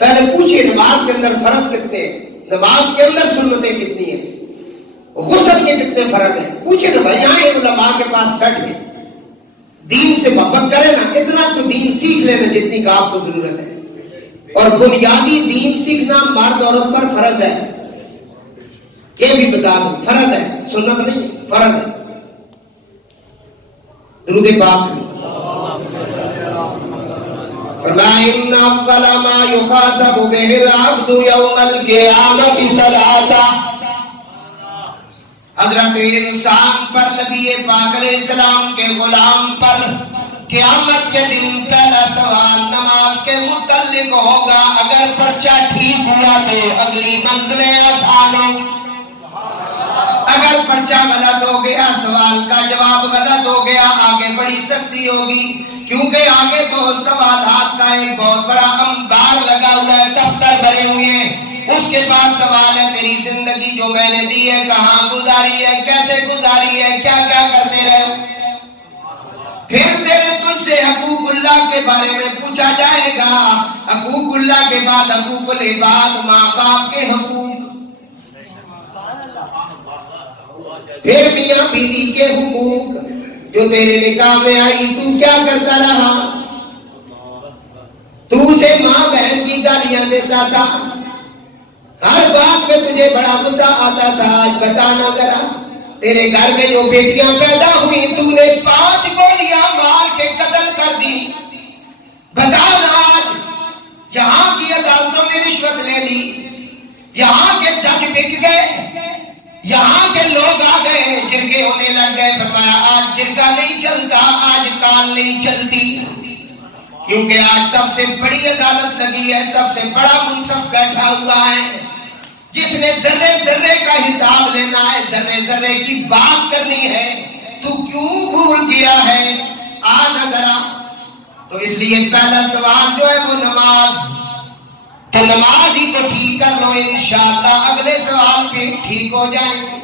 پہلے پوچھئے نماز کے اندر فرض کتنے ہیں، نماز کے اندر سنتیں کتنی ہیں، غسل کے کتنے فرض ہیں، پوچھے نا بھائی، یہاں علماء کے پاس بیٹھ کے دین سے محبت کرے نا، اتنا تو دین سیکھ لینا جتنی کا آپ کو ضرورت ہے۔ اور بنیادی دین سیکھنا مرد عورت پر فرض ہے، یہ بھی بتا دوں، فرض ہے، سنت نہیں ہے، فرض ہے۔ درود پاک فرمایا ان اول ما یحاسب به العبد یوم القیامۃ صلاۃ۔ حضرت انسان پر، نبی پاک علیہ السلام کے غلام پر قیامت کے دن پہلا سوال نماز کے متعلق ہوگا۔ اگر پرچہ ٹھیک ہوا تو اگلی منزلیں آسان ہوں، اگر پرچہ غلط ہو گیا، سوال کا جواب غلط ہو گیا، آگے بڑی سختی ہوگی، کیونکہ آگے تو سوالات کا ایک بہت بڑا انبار لگا ہوا ہے، دفتر بھرے ہوئے ہیں۔ اس کے بعد سوال ہے تیری زندگی جو میں نے دی ہے کہاں گزاری ہے، کیسے گزاری ہے، کیا کیا کرتے رہے۔ پھر تجھ سے حقوق اللہ کے بارے میں پوچھا جائے گا، حقوق اللہ کے بعد حقوق العباد، ماں باپ کے حقوق، پھر میاں بیوی کے حقوق، جو تیرے نکاح میں آئی تو کیا کرتا رہا، تو اسے ماں بہن کی گالیاں دیتا تھا، ہر بات میں تجھے بڑا غصہ آتا تھا۔ آج بتانا ذرا، تیرے گھر میں جو بیٹیاں پیدا ہوئی تو نے 5 گولیاں مار کے قتل کر دی، بتانا آج یہاں کی عدالتوں میں رشوت لے لی، یہاں کے جج بک گئے، یہاں کے لوگ آ گئے، جرگے ہونے لگ گئے۔ فرمایا آج جرگہ نہیں چلتا، آج کال نہیں چلتی، کیونکہ آج سب سے بڑی عدالت لگی ہے، سب سے بڑا منصف بیٹھا ہوا ہے، جس نے ذرے ذرے کا حساب لینا ہے، ذرے ذرے کی بات کرنی ہے۔ تو کیوں بھول گیا ہے؟ آ نہ ذرا تو اس لیے پہلا سوال جو ہے وہ نماز، تو نماز ہی کو ٹھیک کر لو، انشاءاللہ اگلے سوال بھی ٹھیک ہو جائیں گے۔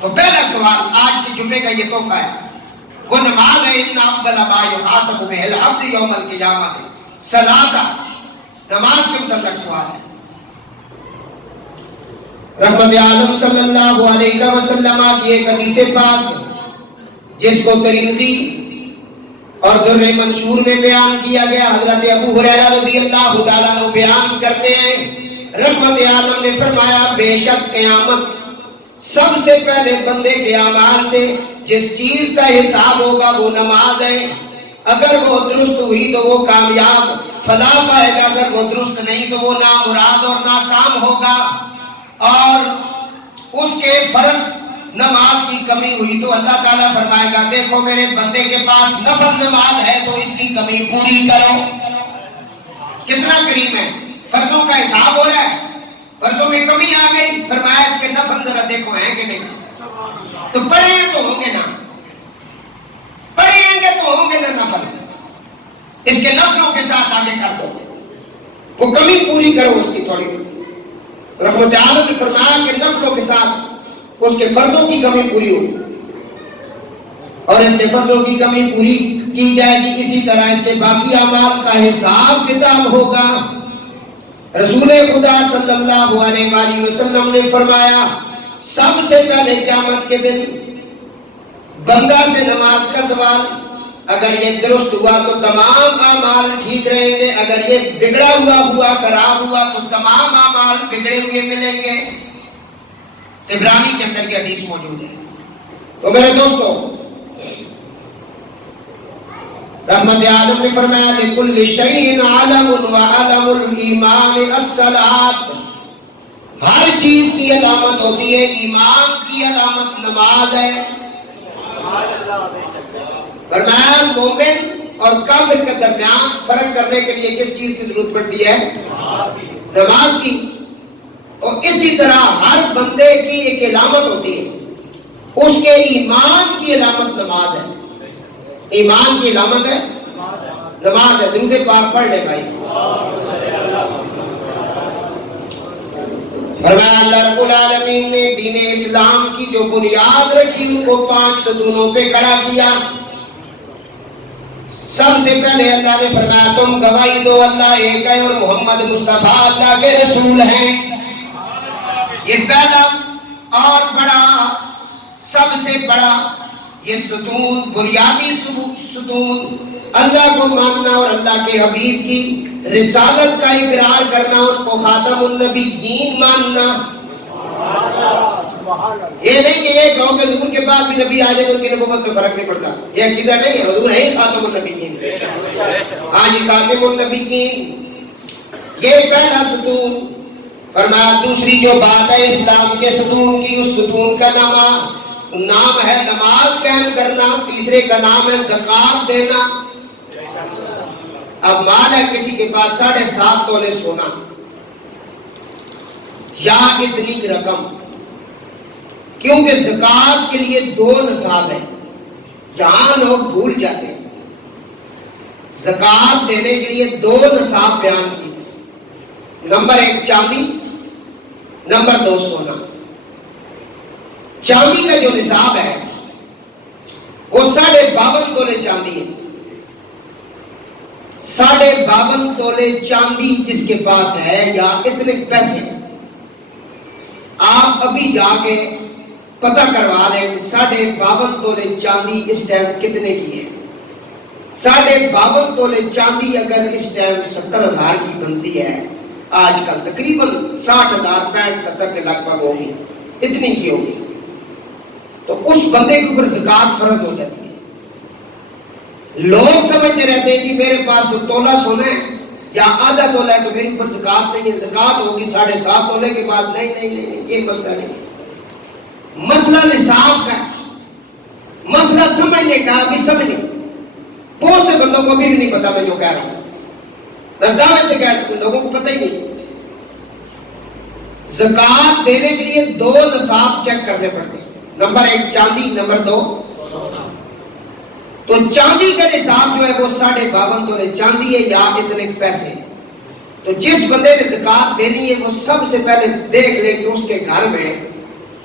تو پہلا سوال آج کے جمعے کا یہ تحفہ ہے، وہ نماز ہے۔ ان افضل ما یحاسب بہ العبد یوم القیامہ، صلاۃ، نماز کے متعلق سوال ہے۔ رحمت عالم صلی اللہ علیہ وسلم کی ایک حدیث پاک جس کو ترمذی اور در منشور میں بیان کیا گیا، حضرت ابو ہریرہ رضی اللہ تعالیٰ عنہ بیان کرتے ہیں، رحمت عالم نے فرمایا بے شک قیامت سب سے پہلے بندے کے اعمال سے جس چیز کا حساب ہوگا وہ نماز ہے۔ اگر وہ درست ہوئی تو وہ کامیاب فلاح پائے گا، اگر وہ درست نہیں تو وہ نامراد اور ناکام ہوگا۔ اور اس کے فرض نماز کی کمی ہوئی تو اللہ تعالیٰ فرمائے گا دیکھو میرے بندے کے پاس نفل نماز ہے تو اس کی کمی پوری کرو۔ کتنا کریم ہے، فرضوں کا حساب ہو رہا ہے، فرضوں میں کمی آ گئی، فرمایا اس کے نفل ذرا دیکھو ہیں کہ نہیں، تو پڑھے ہیں تو ہوں گے نا، پڑھے ہیں تو ہوں گے نا نفل، اس کے نفلوں کے ساتھ آگے کر دو، وہ کمی پوری کرو اس کی تھوڑی بہت۔ رحمت عالم نے فرمایا کہ نفلوں کے ساتھ اس کے فرضوں کی کمی پوری ہوگی، اور اس کے فرضوں کی کمی پوری کی جائے گی، اسی طرح اس کے باقی اعمال کا حساب کتاب ہوگا۔ رسول خدا صلی اللہ علیہ وآلہ وسلم نے فرمایا سب سے پہلے قیامت کے دن بندہ سے نماز کا سوال، اگر یہ درست ہوا تو تمام اعمال ٹھیک رہیں گے، اگر یہ بگڑا ہوا خراب ہوا تو تمام اعمال بگڑے ہوئے ملیں گے۔ عبرانی کے اندر یہ حدیث موجود ہے۔ تو میرے دوستو، رحمت عالم نے فرمایا لِكُلِّ شَيْءٍ عَلَمٌ وَعَلَمُ الْإِيمَانِ الصَّلَاةُ، ہر چیز کی علامت ہوتی ہے، ایمان کی علامت نماز ہے۔ فرمایا مومن اور کافر کے درمیان فرق کرنے کے لیے کس چیز کی ضرورت پڑتی ہے؟ نماز کی۔ اور اسی طرح ہر بندے کی ایک علامت ہوتی ہے، اس کے ایمان کی علامت نماز ہے۔ ایمان کی علامت ہے نماز ہے۔ درود پاک پڑھ لے بھائی۔ فرمایا اللہ رب العالمین نے دین اسلام کی جو بنیاد رکھی ان کو 5 ستونوں پہ کھڑا کیا۔ سب سے پہلے اللہ نے فرمایا تم گواہی دو اللہ ایک ہے اور محمد مصطفیٰ اللہ کے رسول ہیں۔ یہ پہلا اور بڑا، سب سے بڑا یہ ستون، بنیادی ستون، اللہ کو ماننا اور اللہ کے حبیب کی رسالت کا اقرار کرنا، ان کو خاتم النبیین ماننا۔ یہ نہیں کہ یہ کہو کہ حضور کے بعد بھی نبی آ جائے تو ان کی نبوت میں فرق نہیں پڑتا، یہ عقیدہ نہیں ہے، حضور ہے خاتم النبیین۔ ہاں جی، خاتم النبیین، یہ پہلا ستون۔ فرمایا دوسری جو بات ہے اسلام کے ستون کی، اس ستون کا نام ہے نماز قائم کرنا، تیسرے کا نام ہے زکات دینا۔ اب مال ہے کسی کے پاس 7.5 تولے سونا یا اتنی رقم، کیونکہ زکات کے لیے 2 نصاب ہیں، یہاں لوگ بھول جاتے ہیں۔ زکات دینے کے لیے 2 نصاب بیان کیے، نمبر 1 چاندی، نمبر 2 سونا۔ چاندی کا جو نصاب ہے وہ 52.5 تولے چاندی ہے۔ 52.5 تولے چاندی جس کے پاس ہے یا اتنے پیسے، آپ ابھی جا کے پتہ کروا لیں کہ 52.5 تولے چاندی اس ٹائم کتنے کی ہے۔ 52.5 تولے چاندی اگر اس ٹائم 70,000 کی بنتی ہے، آج کل تقریباً 60,000 65-70 کے لگ بھگ ہوگی، اتنی کی ہوگی، تو اس بندے کے اوپر زکات فرض ہو جاتی ہے۔ لوگ سمجھتے رہتے ہیں کہ میرے پاس تو تولہ سونا ہے یا آدھا تولہ ہے تو میرے اوپر زکات نہیں ہے، زکات ہوگی 7.5 تولے کے بعد۔ نہیں، یہ مسئلہ نہیں ہے، مسئلہ نصاب کا ہے، مسئلہ سمجھنے کا، ابھی سمجھنے بہت سے بندوں کو بھی نہیں پتا میں جو کہہ رہا ہوں، میں دعوے سے کہہ سکتا ہوں لوگوں کو پتہ ہی نہیں۔ زکات دینے کے لیے 2 نصاب چیک کرنے پڑتے ہیں، نمبر 1 چاندی، نمبر 2 تو چاندی کا نصاب جو ہے وہ 52.5 تولے چاندی ہے یا اتنے پیسے. تو جس بندے نے زکات دینی ہے وہ سب سے پہلے دیکھ لے کہ اس کے گھر میں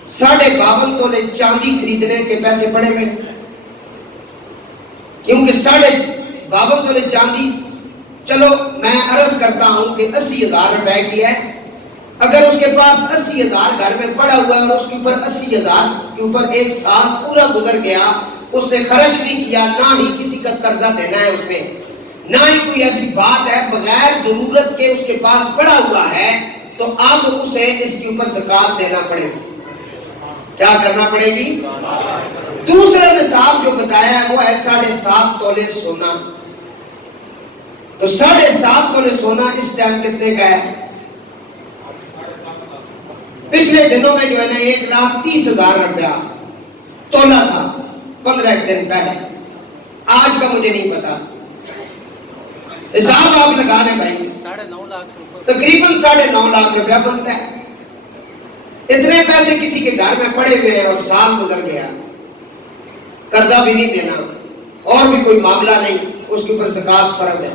52.5 تولے چاندی خریدنے کے پیسے پڑے ہوئے، کیونکہ 52.5 تولے چاندی، چلو میں عرض کرتا ہوں کہ 80,000 روپے کی ہے. اگر اس کے پاس 80,000 گھر میں پڑا ہوا ہے اور اس کے اوپر 80,000 کے اوپر ایک سال پورا گزر گیا، اس نے خرچ نہیں کیا، نہ ہی کسی کا قرضہ دینا ہے اس نے، نہ ہی کوئی ایسی بات ہے، بغیر ضرورت کے اس کے پاس پڑا ہوا ہے، تو اب اسے اس کے اوپر زکات دینا پڑے گی. کیا کرنا پڑے گی؟ دوسرا نصاب جو بتایا ہے وہ ہے 7.5 تولے سونا. تو 7.5 تولے سونا اس ٹائم کتنے کا ہے؟ پچھلے دنوں میں جو ہے نا 1,30,000 روپیہ تولا تھا 15 دن پہلے. آج کا مجھے نہیں پتا، حساب آپ لگا لیں بھائی، 9.5 لاکھ تقریباً 9.5 لاکھ روپیہ بنتا ہے. اتنے پیسے کسی کے گھر میں پڑے ہوئے ہیں اور سال گزر گیا، قرضہ بھی نہیں دینا اور بھی کوئی معاملہ نہیں، اس کے اوپر زکات فرض ہے.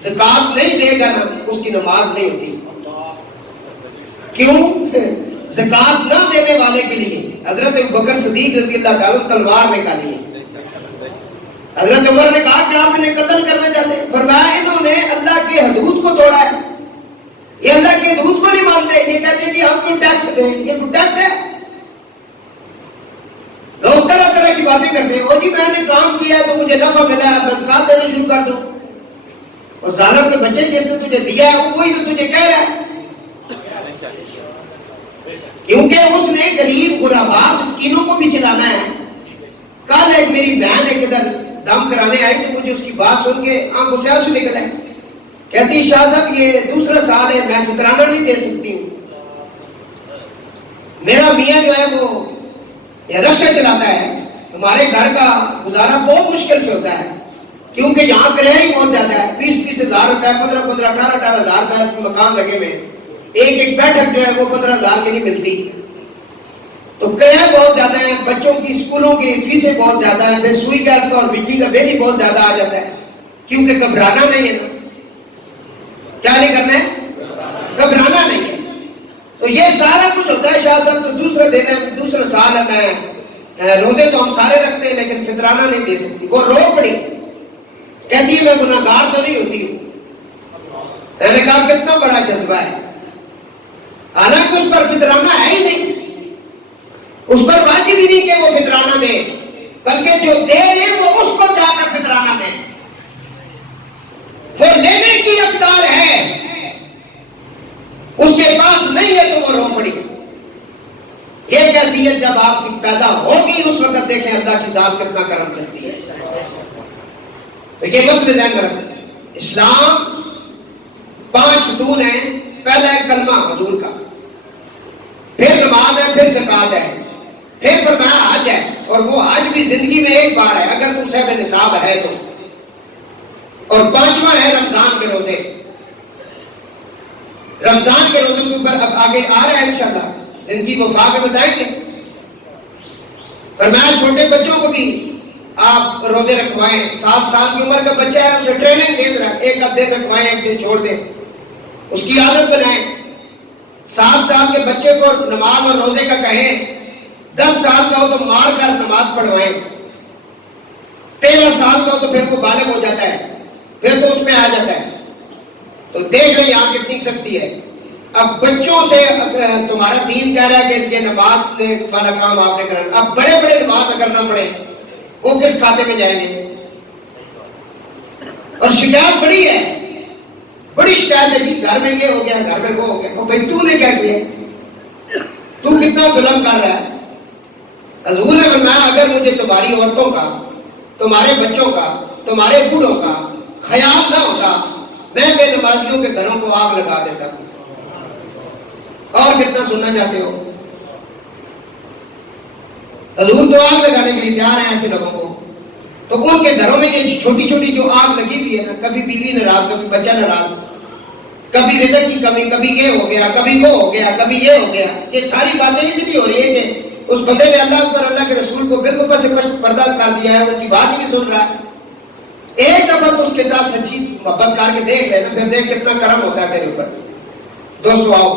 زکات نہیں دے گا نا اس کی نماز نہیں ہوتی. کیوں؟ زکات نہ دینے والے کے لیے حضرت ابوبکر صدیق رضی اللہ تعالیٰ تلوار نکالی ہے. حضرت عمر نے کہا کہ آپ انہیں قتل کرنا چاہتے ہیں؟ فرمایا انہوں نے اللہ کے حدود کو توڑا ہے، یہ اللہ کے حدود کو نہیں مانتے، یہ کہتے ہیں جی ہم کیوں ٹیکس دیں، یہ کوئی ٹیکس ہے؟ لوگ طرح طرح کی باتیں کرتے ہیں، اور جی میں نے کام کیا ہے تو مجھے نفع ملا ہے، میں زکات دینا شروع کر دوں. اور ظالم کے بچے جس نے تجھے دیا ہے وہی تو تجھے کہہ رہا ہے، کیونکہ اس نے غریب غربا مسکینوں کو بھی چلانا ہے. کل ایک میری بہن ایک ادھر دم کرانے آئی تو مجھے اس کی بات سن کے آنکھوں سے آنسو نکل آئے. کہتی شاہ صاحب یہ دوسرا سال ہے، میں فطرانہ نہیں دے سکتی ہوں، میرا میاں جو ہے وہ رکشہ چلاتا ہے، ہمارے گھر کا گزارا بہت مشکل سے ہوتا ہے، کیونکہ یہاں کرایہ ہی بہت زیادہ ہے، 20 ہزار روپے، 15 18 ہزار روپے مکان لگے ہوئے، ایک بیٹھک جو ہے وہ 15,000 کی نہیں ملتی. تو کرایہ بہت زیادہ ہے، بچوں کی اسکولوں کی فیسیں بہت زیادہ ہیں، پھر سوئی گیس کا اور بجلی کا بل ہی بہت زیادہ آ جاتا ہے. کیونکہ گھبرانا نہیں ہے نا، کیا نہیں کرنا ہے؟ گھبرانا نہیں ہے. تو یہ سارا کچھ ہوتا ہے شاہ صاحب. تو دوسرا دن ہے، دوسرا سال ہے، میں روزے تو ہم سارے رکھتے ہیں لیکن فطرانہ نہیں دے سکتی. وہ رو پڑی، کہتی ہے میں گناہگار تو نہیں ہوتی ہوں. میں نے کہا کتنا بڑا جذبہ ہے، حالانکہ اس پر فطرانہ ہے ہی نہیں، اس پر واجب ہی نہیں کہ وہ فطرانہ دے، بلکہ جو دے رہے وہ اس کو جا کر فطرانہ دے. وہ لینے کی اقدار ہے، اس کے پاس نہیں ہے تو وہ رو پڑی. یہ کیفیت جب آپ کی پیدا ہوگی اس وقت دیکھیں اللہ کی ذات کتنا کرم کرتی ہے. تو یہ مسئلہ ذہن میں رکھیں. اسلام 5 ستون ہیں. پہلا ہے کلمہ حضور کا، پھر نماز ہے، پھر زکات ہے، پھر فرمایا حج ہے، اور وہ حج بھی زندگی میں ایک بار ہے اگر تم صاحب نصاب ہے تو. اور 5واں ہے رمضان کے روزے. رمضان کے روزوں کے اوپر اب آگے آ رہا ہے انشاءاللہ، زندگی وفا کے بتائیں گے. فرمایا چھوٹے بچوں کو بھی آپ روزے رکھوائیں. 7 سال کی عمر کا بچہ ہے اسے ٹریننگ دے رہا ہے، ایک آدھ دن رکھوائیں، ایک دن چھوڑ دیں، اس کی عادت بنائیں. 7 سال کے بچے کو نماز اور روزے کا کہیں، 10 سال کا ہو تو مار کر نماز پڑھوائیں، 13 سال کا ہو تو پھر کو بالغ ہو جاتا ہے، پھر تو اس میں آ جاتا ہے. تو دیکھ لیں یہاں کتنی سختی ہے. اب بچوں سے تمہارا دین کہہ رہا ہے کہ یہ نماز والا کام آپ نے کرنا. اب بڑے بڑے نماز اگر نہ پڑھیں وہ کس کھاتے میں جائیں گے؟ اور شکایت بڑی ہے، بڑی شکایت ہے جی گھر میں یہ ہو گیا، گھر میں وہ ہو گیا. وہ بھائی تو نے کیا کیا؟ تو کتنا ظلم کر رہا ہے؟ حضور نے فرمایا اگر مجھے تمہاری عورتوں کا، تمہارے بچوں کا، تمہارے بوڑھوں کا خیال نہ ہوتا میں بے نمازیوں کے گھروں کو آگ لگا دیتا. اور کتنا سننا چاہتے ہو؟ حضور تو آگ لگانے کے لیے تیار ہیں ایسے لوگوں کو. تو ان کے گھروں میں یہ چھوٹی چھوٹی جو آگ لگی ہوئی ہے نا، کبھی بیوی ناراض، کبھی بچہ ناراض، کبھی رزق کی کمی، کبھی یہ ہو گیا، کبھی وہ ہو گیا، کبھی یہ ہو گیا. یہ ساری باتیں اس لیے ہو رہی ہے کہ اس بندے نے اللہ پر، اللہ کے رسول کو بالکل پس پردہ کر دیا ہے، ان کی بات ہی نہیں سن رہا ہے. ایک دفعہ تو اس کے ساتھ سچی محبت کر کے دیکھ لینا، پھر دیکھ کتنا کرم ہوتا ہے تیرے اوپر. دوستو آؤ،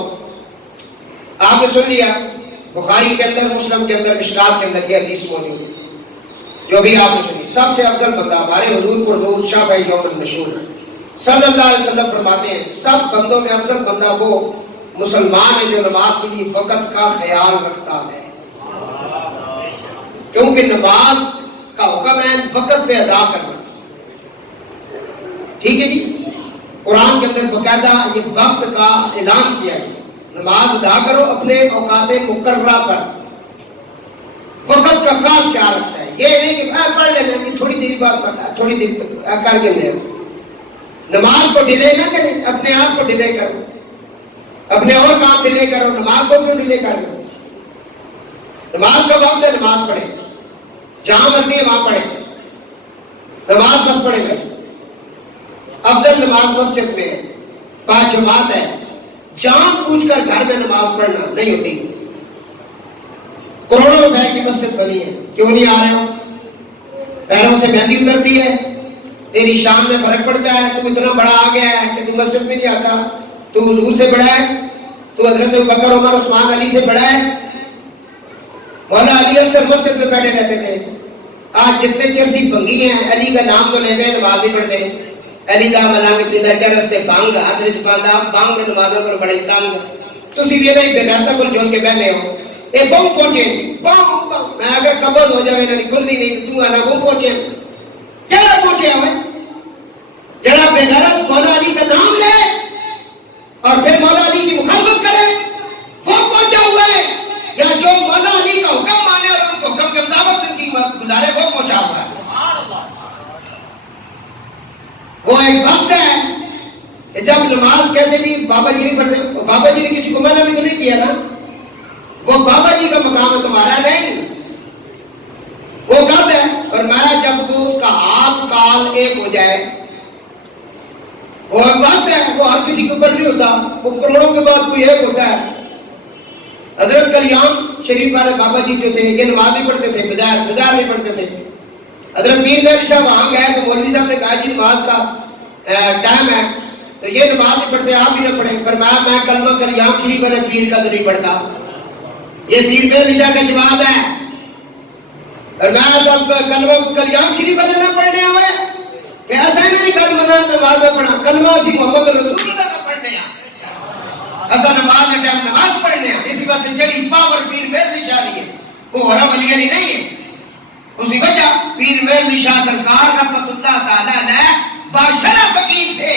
آپ نے سن لیا بخاری کے اندر، مسلم کے اندر، مشکات کے اندر یہ حدیث موجود ہے جو بھی آپ نے سنی. سب سے افضل بندہ ہمارے حضور پر نور شاہ بھائی یوم المشہور صلی اللہ علیہ وسلم فرماتے ہیں سب بندوں میں افضل بندہ وہ مسلمان ہے جو نماز کے لیے وقت کا خیال رکھتا ہے، کیونکہ نماز کا حکم ہے وقت پہ ادا کرنا. ٹھیک ہے جی، قرآن کے اندر باقاعدہ یہ وقت کا اعلان کیا ہے، نماز ادا کرو اپنے اوقات مقررہ پر. وقت کا خاص خیال رکھتا ہے، یہ نہیں کہ پڑھ لینا کہ تھوڑی دیر بعد پڑھتا ہے، تھوڑی دیر کر کے لے. نماز کو ڈیلے نہ کریں، اپنے آپ کو ڈیلے کرو، اپنے اور کام ڈیلے کرو. نماز کو کیوں ڈیلے کر رہے ہو؟ نماز کا وقت ہے، نماز پڑھے، جہاں مرضی ہے وہاں پڑھے. نماز بس پڑھے گئے. افضل نماز مسجد میں ہے، با جماعت ہے. جان پوچھ کر گھر میں نماز پڑھنا نہیں ہوتی. کروڑوں روپے کی مسجد بنی ہے، کیوں نہیں آ رہے ہو؟ پیروں سے مہندی اترتی ہے، تیری شان میں فرق پڑتا ہے. تو اتنا بڑا آ گیا ہے کہ تو مسجد میں نہیں آتا. تو حضور سے بڑا ہے، تو حضرت ابوبکر عمر عثمان علی سے بڑا ہے. مولا علی اکثر مسجد میں بیٹھے رہتے تھے. آج جتنے چرسی بنگی ہیں علی کا نام تو لیتے ہیں، نماز نہیں پڑھتے. علی دا ملانگ پیدا چرستے بانگ ہاتھ وچ پاندا، بانگ دے نمازوں پر بڑے تنگ. تسی وی نہیں بغیرتا کول جون کے بیٹھے ہو. اے بہو پہنچے بہو، میں اگر قبض ہو جاوے انہاں دی کھلدی نہیں تو انا بہو پہنچے. کیڑا پہنچے ہوئے جڑا بغیرت مولا علی کا نام لے اور پھر مولا علی کی مخالفت کرے، وہ پہنچا ہوا ہے؟ یا جو مولا علی کا حکم مانے اور ان کو حکم کے مطابق زندگی گزارے، وہ پہنچا ہوا ہے. وہ ایک وقت ہے کہ جب نماز کہتے جی بابا جی نہیں پڑھتے. بابا جی نے کسی کو منع بھی تو نہیں کیا نا، وہ بابا جی کا مقام ہے، تمہارا نہیں. وہ کب ہے؟ اور میں جب وہ اس کا حال کال ایک ہو جائے. وہ ایک وقت ہے، وہ ہر کسی کے اوپر نہیں ہوتا. وہ کروڑوں کے بعد کوئی ایک ہوتا ہے. حضرت کلیام شریف والے بابا جی جو تھے یہ نماز نہیں پڑھتے تھے، بازار نہیں پڑھتے تھے. حضرت میر مہر شاہ وہاں گئے تو مولوی صاحب نے کہا جی نماز کا ٹائم ہے تو یہ نماز نہیں پڑھتے، آپ بھی نہ پڑھیں. فرمایا میں کلمہ کلیام شریف والے پیر کا تو نہیں پڑھتا. یہ پیر مہر شاہ کا جواب ہے. اور میں سب کلمہ کلیام شریف والے نہ پڑھنے ہوئے کہ ایسا ہی نہیں کلمہ نماز نہ پڑھا. کلمہ اسی محمد رسول اللہ کا پڑھنے ہیں، ایسا نماز کے ٹائم نماز پڑھنے ہیں. اسی واسطے جڑی پاور پیر مہر شاہ ہے وہ عرب علی علی نہیں ہے. اسی وجہ پیر مہر شاہ سرکار رحمت اللہ تعالی نے بادشاہ فقیر تھے.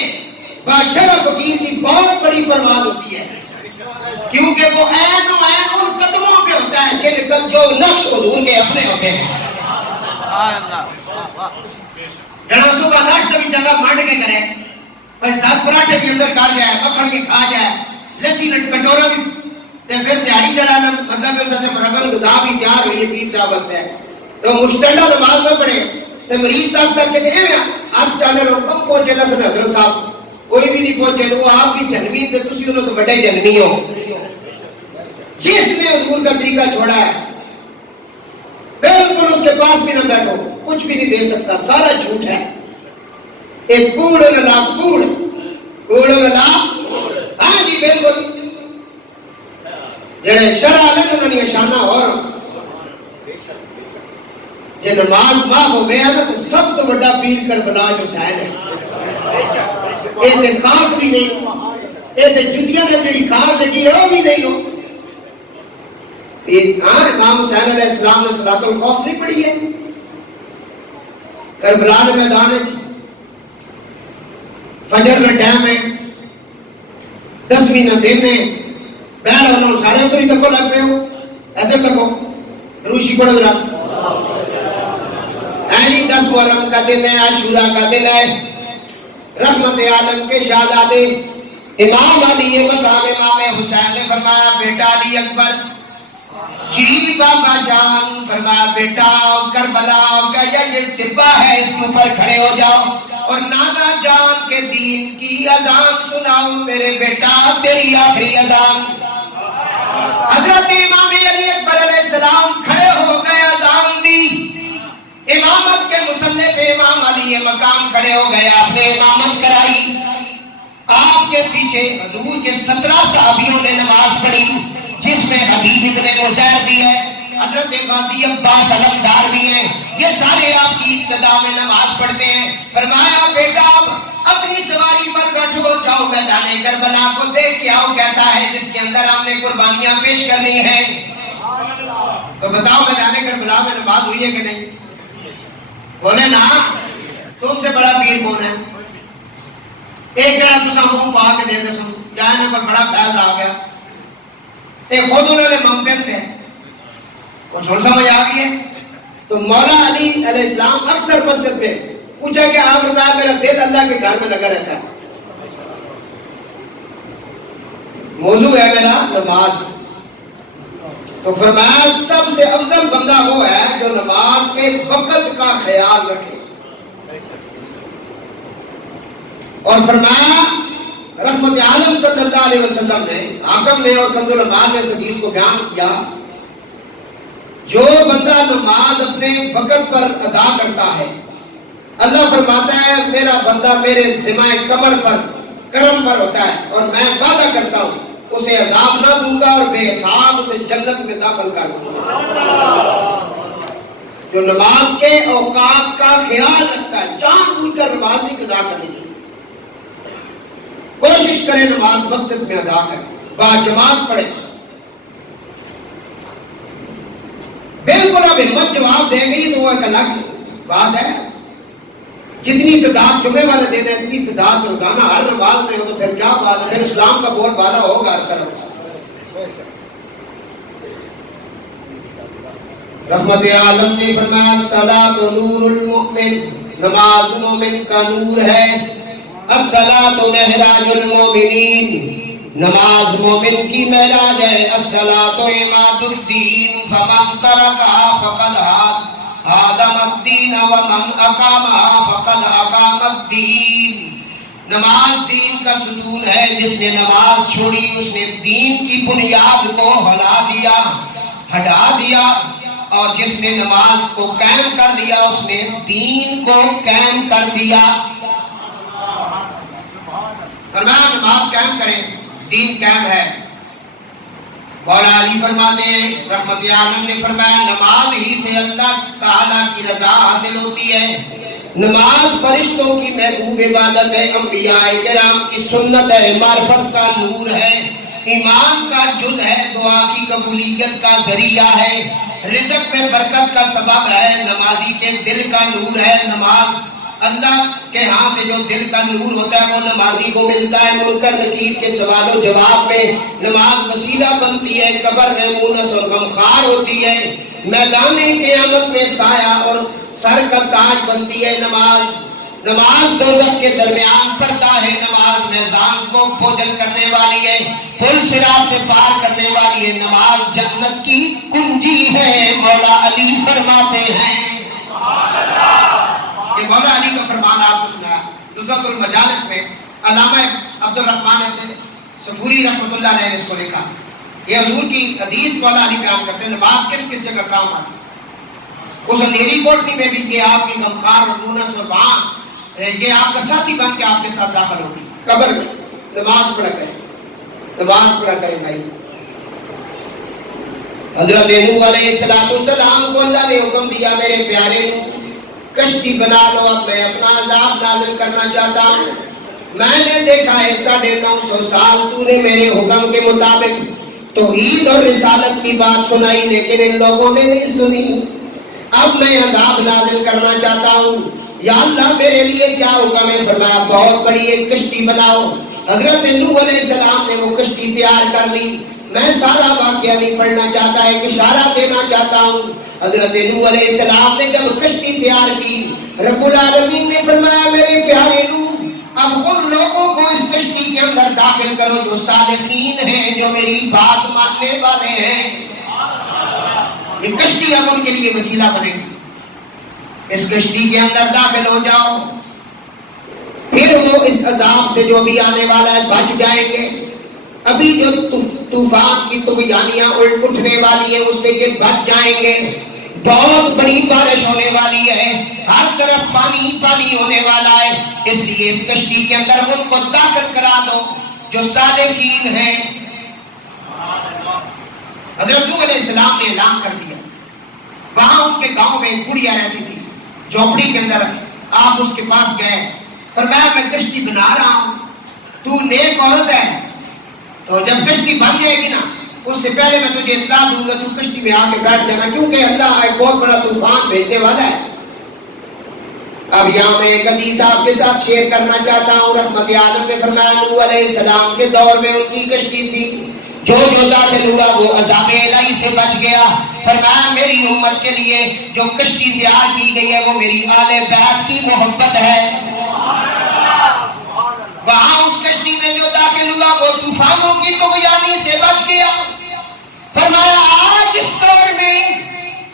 بادشاہ فقیر کی بہت بڑی پرواز ہوتی ہے کیونکہ وہ عین و عین ان قدموں پہ ہوتا ہے جن کا جو نقش حضور کے اپنے ہوتے ہیں. جڑا صبح ناشتہ بھی جگہ مانڈ کے کرے، پر سات پراٹھے بھی اندر کھا جائے، مکھن بھی کھا جائے، لسی کٹورا بھی، تے پھر دیہڑی جڑا نا مطلب اس سے مرغن غذا بھی تیار ہوئی ہے پیر صاحب واسطے. تو مشتنڈا نماز نہ پڑھے تو مریض تک تک کے اے آج چاندے لوگ کب پہنچے نا سن حضرت صاحب کوئی بھی نہیں پہنچے. وہ آپ کی جنمی تے تسی انہوں تو بڑے جنمی ہو. جس نے حضور کا طریقہ چھوڑا ہے بالکل اس کے پاس بھی نہ بیٹھو، کچھ بھی نہیں دے سکتا، سارا جھوٹ ہے. ایک کوڑ نلا کوڑ، کوڑ نلا، ہاں جی بالکل. جڑے شرع الگ انہوں نے شانہ اور جے نماز ماں ہو گیا نا تو سب تو بڑا پیر کربلا جو حسین ہے. اے تے خاک بھی نہیں، اے تے جتیاں نے جڑی خاک لگی ہے وہ بھی نہیں ہو. ہاں امام حسین علیہ السلام نے صلاۃ الخوف نہیں پڑھی ہے کربلا کے میدان وچ. فجر کا ٹائم ہے، 10ویں نہ دن ہے، بہر انہوں سارے ادھر ہی تکو لگ پے ہو. ادھر تکو روشی پڑھو ذرا. 10 محرم کا دن ہے، عاشورہ کا دن ہے. رحمت عالم کے شہزادے امام علی مقام امام حسین نے فرمایا بیٹا علی اکبر جی بابا جان. فرمایا بیٹا کربلا کا یہ ڈبہ ہے اس کے اوپر کھڑے ہو جاؤ اور نانا جان کے دین کی اذان سناؤ میرے بیٹا، تیری آخری اذان. حضرت امام علی اکبر علیہ السلام کھڑے ہو گئے، اذان دی. امامت کے مصلی پہ امام امام علی مقام کھڑے ہو گئے، آپ نے امامت کرائی، آپ کے پیچھے حضور کے 17 صحابیوں نے نماز پڑھی، جس میں حبیب ابن مزیر بھی ہے، حضرت غازی عباس علمدار بھی ہیں، یہ سارے آپ کی ابتدا میں نماز پڑھتے ہیں۔ فرمایا بیٹا اب اپنی سواری پر بیٹھو، جاؤ میدان کربلا کو دیکھ کے آؤ کیسا ہے، جس کے اندر ہم نے قربانیاں پیش کرنی ہیں۔ تو بتاؤ میدان کربلا میں نماز ہوئی ہے کہ نہیں؟ بولے نا، تم سے بڑا پیر کون ہے؟ ایک جڑا تسا منہ پا کے دے دے سن جانے پر بڑا فیض آ گیا، ایک خود انہوں نے ممتن تھے، کچھ اور سمجھ آ گئی ہے؟ تو مولا علی علیہ السلام اکثر مسجد میں پوچھا کہ آپ بتایا میرا دل اللہ کے گھر میں لگا رہتا ہے، موضوع ہے میرا نماز۔ تو فرمایا سب سے افضل بندہ وہ ہے جو نماز کے وقت کا خیال رکھے، اور فرمایا رحمت عالم صلی اللہ علیہ وسلم نے، حاکم نے اور کنز الایمان نے اس حدیث کو بیان کیا، جو بندہ نماز اپنے وقت پر ادا کرتا ہے، اللہ فرماتا ہے میرا بندہ میرے ذمہ کمر پر کرم پر ہوتا ہے، اور میں وعدہ کرتا ہوں اسے عذاب نہ دوں گا اور بے حساب اسے جنت میں داخل کر دوں گا۔ جو نماز کے اوقات کا خیال رکھتا ہے، جان بوجھ کر نماز نہیں قضا کرنی چاہیے، کوشش کرے نماز مسجد میں ادا کرے، باجماعت پڑھے۔ بالکل اب ہمت جواب دے گئی تو وہ ایک الگ بات ہے، جتنی تعداد جمعے والے دن ہے اتنی تعداد روزانہ ہر نماز میں ہو تو پھر کیا بات ہے، پھر اسلام کا بول بالا ہوگا ہر طرف۔ رحمت عالم نے فرمایا الصلاۃ نور المؤمن، نماز مومن کا نور ہے، الصلاۃ معراج المؤمنین، نماز مومن کی معراج ہے، الصلاۃ عماد الدین فمن ترکها فقد ہدم الدین ومن اقامها فقد اقام الدین۔ نماز دین کا ستون ہے، جس نے نماز چھوڑی اس نے دین کی بنیاد کو ہٹا دیا، اور جس نے نماز کو قائم کر دیا اس نے دین کو قائم کر دیا۔ فرمایا نماز قائم کریں، دین قائم ہے۔ مولا علی فرماتے ہیں، رحمت عالم نے فرمایا نماز ہی سے اللہ تعالیٰ کی رضا حاصل ہوتی ہے، نماز فرشتوں کی محبوب عبادت ہے، انبیاء کرام کی سنت ہے، معرفت کا نور ہے، ایمان کا جز ہے، دعا کی قبولیت کا ذریعہ ہے، رزق میں برکت کا سبب ہے، نمازی کے دل کا نور ہے۔ نماز اللہ کے ہاں سے جو دل کا نور ہوتا ہے وہ نمازی کو ملتا ہے، منکر نکیر کے سوال و جواب میں نماز وسیلہ بنتی ہے، قبر میں مونس اور غمخوار ہوتی ہے، میدان قیامت میں سایہ اور سر کا تاج بنتی ہے۔ نماز دوزخ کے درمیان پردہ ہے، نماز میزان کو بوجھل کرنے والی ہے، پل صراط سے پار کرنے والی ہے، نماز جنت کی کنجی ہے۔ مولا علی فرماتے ہیں، یہ مولا علی کا فرمان آپ کو سنا نزہۃ المجالس میں علامہ عبد الرحمن ابن صفوری رحمۃ اللہ علیہ نے اس کو لکھا، یہ حضور کی حدیث مولا علی بیان کرتے ہیں نماز کس کس جگہ کام آتی ہے۔ اس اندھیری کوٹری میں بھی یہ آپ کی غمخوار اور مونس اور وہاں یہ آپ کا ساتھی بن کے آپ کے ساتھ داخل ہوگی، قبر میں نماز پڑھا کریں، نماز پڑھا کریں بھائی۔ حضرت نوح علیہ السلام کو اللہ نے حکم دیا میرے پیارے نوح کشتی بنا لو، اب میں اپنا عذاب نازل کرنا چاہتا ہوں، میں نے دیکھا ہے 950 سال تو نے میرے حکم کے مطابق توحید اور رسالت کی بات سنائی لیکن ان لوگوں نے نہیں سنی، اب میں عذاب نازل کرنا چاہتا ہوں، یا اللہ میرے لیے کیا حکم ہے؟ فرمایا بہت بڑی ایک کشتی بناؤ۔ حضرت نوح علیہ السلام نے وہ کشتی تیار کر لی، میں سارا واقعہ نہیں پڑھنا چاہتا، ایک اشارہ دینا چاہتا ہوں۔ حضرت نوح علیہ السلام نے جب کشتی تیار کی، رب العالمین نے فرمایا میرے پیارے نوح اب ان لوگوں کو اس کشتی کے اندر داخل کرو جو صالحین ہیں، جو میری بات ماننے والے ہیں، یہ کشتی اب ان کے لیے وسیلہ بنے گی، اس کشتی کے اندر داخل ہو جاؤ، پھر وہ اس عذاب سے جو بھی آنے والا ہے بچ جائیں گے، ابھی جو طوفان کی طغیانیاں اٹھنے والی ہیں اس سے یہ بچ جائیں گے، بہت بڑی بارش ہونے والی ہے، ہر طرف پانی پانی ہونے والا ہے، اس لیے اس کشتی کے اندر ان کو داخل کرا دو جو صالحین ہیں۔ حضرت نوح علیہ السلام نے اعلان کر دیا۔ وہاں ان کے گاؤں میں ایک بڑھیا رہتی تھی جھونپڑی کے اندر، آپ اس کے پاس گئے، فرمایا میں کشتی بنا رہا ہوں، تو نیک عورت ہے، تو جب کشتی بن جائے گی نا اس سے پہلے میں تجھے اطلاع دوں گا، تو کشتی میں آ کے بیٹھ جانا، کیونکہ اللہ ایک بہت بڑا طوفان بھیجنے والا ہے۔ اب یہاں میں ایک حدیث آپ کے ساتھ شیئر کرنا چاہتا ہوں۔ رحمت عالم نے فرمایا نوح علیہ السلام کے دور میں ان کی کشتی تھی، جو داخل ہوا وہ عذاب الہی سے بچ گیا۔ فرمایا میری امت کے لیے جو کشتی تیار کی گئی ہے وہ میری آل بیت کی محبت ہے۔ وہاں اس کشتی میں جو داخل ہوا وہ طوفانوں کی طغیانی سے بچ گیا۔ فرمایا آج اس دور میں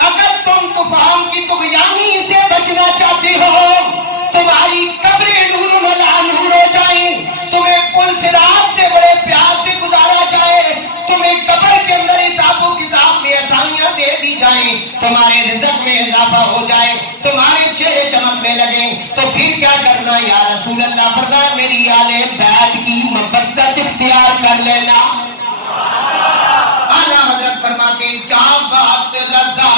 اگر تم طوفان کی طغیانی سے بچنا چاہتے ہو، تمہاری قبریں نور ملا نور ہو جائیں، تمہیں پل صراط سے بڑے پیار سے گزارا جائے، تمہیں قبر کے اندر حساب و کتاب میں آسانیاں دے دی جائیں، تمہارے رزق میں اضافہ ہو جائے، تمہارے چہرے چمکنے لگیں، تو پھر کیا کرنا یا رسول اللہ؟ فرمایا میری آل بیت کی محبت اختیار کر لینا۔ اعلیٰ حضرت فرماتے ہیں کیا بات رضا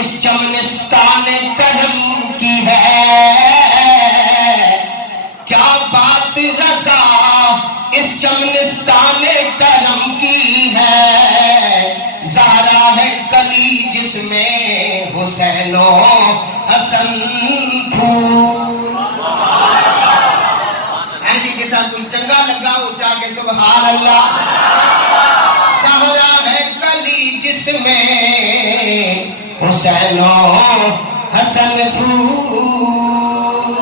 اس چمنستان کرم کی ہے، کیا بات رضا اس چمنستان کرم کی ہے، زہرا ہے کلی جس میں حسین و حسن پھول۔ ہے جی جیسا کوئی چنگا لگا اونچا کے سبحان اللہ۔ زہرا ہے کلی جس میں حسین و حسن پھول،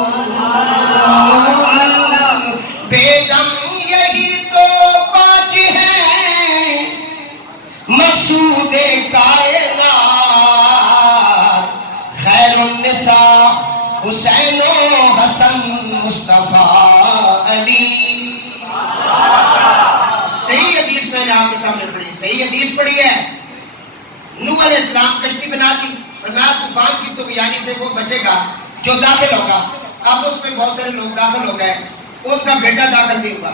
بیگم یہی تو پانچ ہیں مقصود کائنات، خیر النساء حسین و حسن مصطفیٰ علی۔ صحیح حدیث میں نے آپ کے سامنے پڑھی، صحیح حدیث پڑھی ہے۔ نوح علیہ السلام کشتی بنا دی، فرمایا طوفان کی طغیانی سے وہ بچے گا جو داخل ہوگا۔ اب اس میں بہت سارے لوگ داخل ہو گئے، ان کا بیٹا داخل نہیں ہوا۔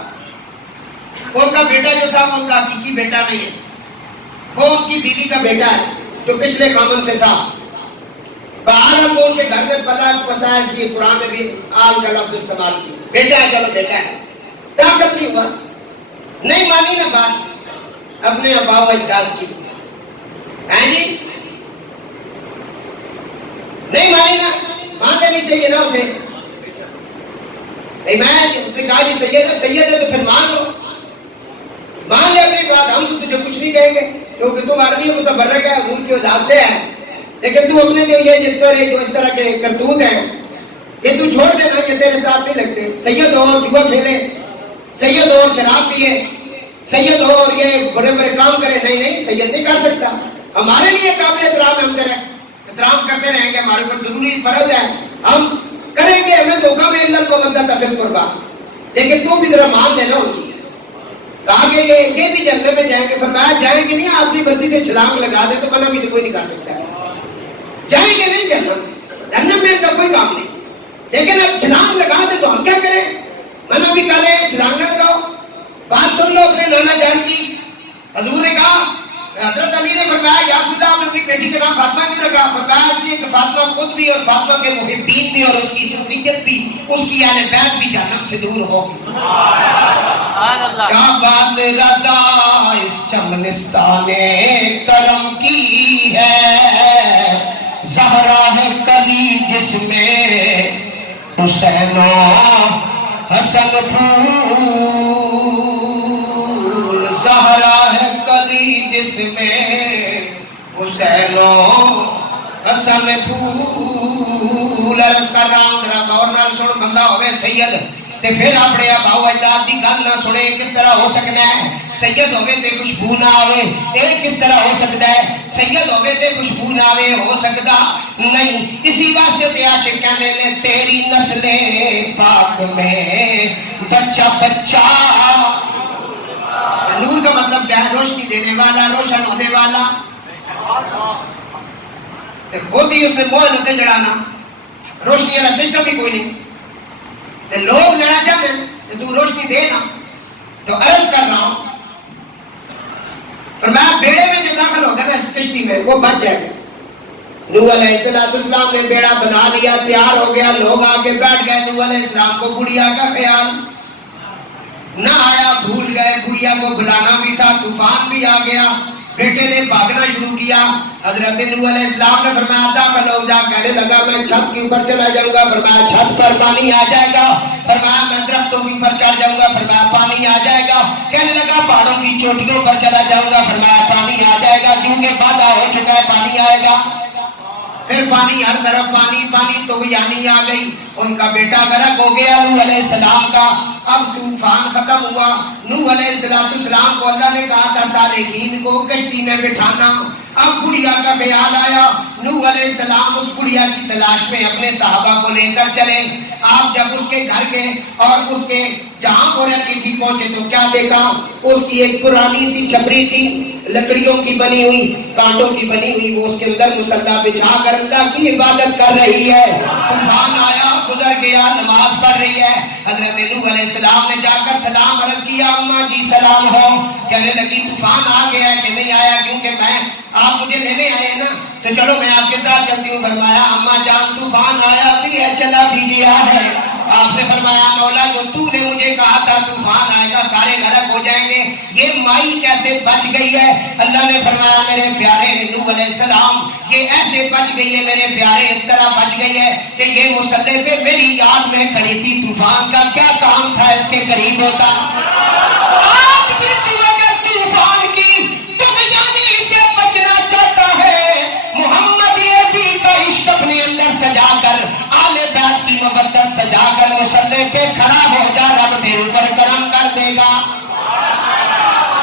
ان کا بیٹا جو تھا وہ ان کا حقیقی بیٹا نہیں ہے، وہ ان کی بیوی کا بیٹا ہے جو پچھلے خامن سے تھا۔ بہرحال وہ ان کے گھر میں پلا پسا، اس لیے قرآن نے بھی آل کا لفظ استعمال کیا، بیٹا ہے چلو بیٹا ہے، داخل نہیں ہوا، نہیں مانی نہ بات اپنے آبا و اجداد کی، ہیں جی نہیں مانی نا، مان لینی چاہیے نا اسے۔ میں اس نے کہا جی سید ہے تو پھر مان لو، مان لے اپنی بات، ہم تو تجھے کچھ نہیں کہیں گے کیونکہ تم عربی متبرک ہے، حضور کی اولاد سے ہے، لیکن تو اپنے جو یہ جتنے جو اس طرح کے کرتوت ہیں یہ تو چھوڑ دینا، یہ تیرے ساتھ نہیں لگتے۔ سید ہو جوا کھیلے، سید ہو شراب پیے، سید ہو اور یہ بڑے بڑے کام کرے، نہیں سید نہیں کر سکتا۔ ہمارے لیے قابل احترام ہے، ہم تیرے احترام کرتے رہیں گے، ہمارے اوپر ضروری فرض ہے، ہم کریں گے، ہمیں دھوکہ میں اللہ کو بندہ تفل قربا، لیکن تو بھی ذرا مان لینا ان کی۔ کہا کہ یہ بھی جنت میں جائیں گے، فرمایا جائیں گے نہیں، اپنی مرضی سے چھلانگ لگا دے تو منع بھی تو کوئی نہیں کر سکتا ہے، جائیں گے نہیں جنت میں ان کا کوئی کام نہیں، لیکن اب چھلانگ لگا دے تو ہم کیا کریں؟ منع بھی کر رہے ہیں چھلانگ نہ لگاؤ۔ بات سن لو اپنے نانا جان کی۔ حضور نے کہا، حضرت علی نے فرمایا یا رسول اللہ آپ نے اپنی بیٹی کا نام فاطمہ کیوں رکھا؟ فرمایا اس لیے کہ فاطمہ خود بھی اور فاطمہ کے محبین بھی اور اس کی ذریت بھی، اس کی اہل بیت بھی جہنم سے دور ہوگی۔ کیا بات رضا اس چمنستان کرم کی ہے، زہرا ہے کلی جس میں حسین و حسن پھول، زہرا ہے کلی جس میں حسین و حسن پھول۔ عرض کر رہا ہوں ذرا غور نال سن، بندہ ہوئے سید تے پھر اپنے آبا و اجداد دی گل نہ سنے، کس طرح ہو سکتا ہے؟ سید ہوئے تے خوشبو نہ آوے، یہ کس طرح ہو سکتا ہے؟ سید ہوئے تے خوشبو نہ آوے، ہو سکتا نہیں۔ اسی واسطے تے عاشق کہندے نے تیری نسل پاک میں بچہ بچہ، نور کا مطلب کیا ہے؟ روشنی دینے والا، روشن ہونے والا۔ خود ہی اس نے موہن ہوتے جڑانا، روشنی والا سسٹم بھی کوئی نہیں، تو لوگ لینا چاہتے ہیں کہ تو روشنی دے نا. تو عرض کر رہا ہوں، فرمایا بیڑے میں جو داخل ہوگا نا اس کشتی میں وہ بچ جائے گا. نوح علیہ السلام نے بیڑا بنا لیا، تیار ہو گیا، لوگ آ کے بیٹھ گئے. نوح علیہ السلام کو بڑھیا کا خیال نہ آیا، بھول گئے، بڑھیا کو بلانا بھی تھا، طوفان بھی آ گیا، بیٹے نے بھاگنا شروع کیا. حضرت نوح علیہ السلام نے فرمایا داخل ہو جا. کہنے لگا میں چھت کے اوپر چلا جاؤں گا. فرمایا چھت پر پانی آ جائے گا. فرمایا میں درختوں کے اوپر چڑھ جاؤں گا. فرمایا پانی آ جائے گا. کہنے لگا پہاڑوں کی چوٹیوں پر چلا جاؤں گا. فرمایا پانی آ جائے گا، کیونکہ وعدہ ہو چکا ہے پانی آئے گا. پھر پانی ہر طرف پانی پانی، تو یعنی آ گئی. ان کا بیٹا غرق ہو گیا نوح علیہ السلام کا. اب طوفان ختم ہوا. نوح علیہ السلام کو اللہ نے کہا تھا صالحین کو کشتی میں بٹھانا. اب بڑھیا کا خیال آیا. نوح علیہ السلام اس بڑھیا کی تلاش میں اپنے صحابہ کو لے کر چلے. آپ جب اس کے گھر کے اور اس کے جہاں وہ رہتی تھی پہنچے تو کیا دیکھا؟ اس کی ایک پرانی سی چھپری تھی، لکڑیوں کی بنی ہوئی، کانٹوں کی بنی ہوئی. وہ اس کے اندر مصلی بچھا کر اللہ کی عبادت کر رہی ہے. طوفان آیا، گزر گیا، نماز پڑھ رہی ہے. حضرت نوح علیہ السلام نے جا کر سلام عرض کیا، اماں جی سلام ہو. کہنے لگی طوفان آ گیا ہے کہ نہیں آیا؟ کیونکہ میں آپ مجھے لینے آئے ہیں نا، تو چلو میں آپ کے ساتھ چلتی ہوں. فرمایا اماں جان طوفان آیا بھی ہے، چلا بھی گیا ہے. آپ نے فرمایا مولا جو تو نے مجھے کہا تھا طوفان آئے گا سارے غرق ہو جائیں گے، یہ مائی کیسے بچ گئی ہے؟ اللہ نے فرمایا میرے پیارے نوح علیہ السلام یہ ایسے بچ گئی ہے میرے پیارے، اس طرح بچ گئی ہے کہ یہ مصلی پہ میری یاد میں کھڑی تھی. طوفان کا کیا کام تھا اس کے قریب ہوتا؟ آج بھی تو اگر طوفان کی دنیاوی سے بچنا چاہتا ہے، محمد عربی کا عشق اپنے اندر سجا کر، آل بیت کی محبت سجا کر مصلی پہ کھڑا ہو جا، رب تیرے اوپر کرم کر دے گا.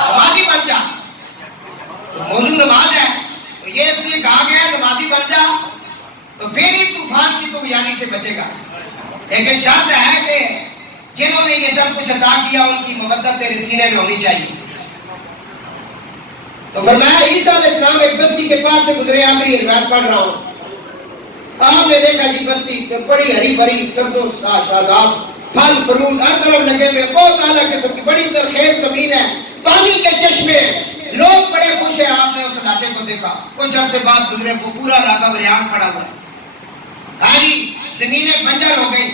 نمازی بن جا. موضوع نماز ہے، تو یہ اس لیے کہا گیا نمازی بن جا، تو پھر ہی طوفان کی طغیانی سے بچے گا. لیکن شرط ہے کہ جنہوں نے یہ سب کچھ عطا کیا ان کی محبت تیرے سینے میں ہونی چاہیے. تو فرمایا عیسیٰ علیہ السلام ایک بستی کے پاس سے گزرے. آخری روایت پڑھ رہا ہوں. آپ نے دیکھا جی بستی بڑی ہری بھری، سبز و شاداب، پھل فروٹ ہر طرف لگے ہوئے، بہت اعلیٰ قسم کی بڑی زرخیز زمین ہے، پانی کے چشمے، لوگ بڑے خوش ہیں. آپ نے اس علاقے کو دیکھا. کچھ عرصے بعد گزرے، وہ پورا علاقہ ویران پڑا ہوا ہے. ہاں جی زمینیں بنجر ہو گئی،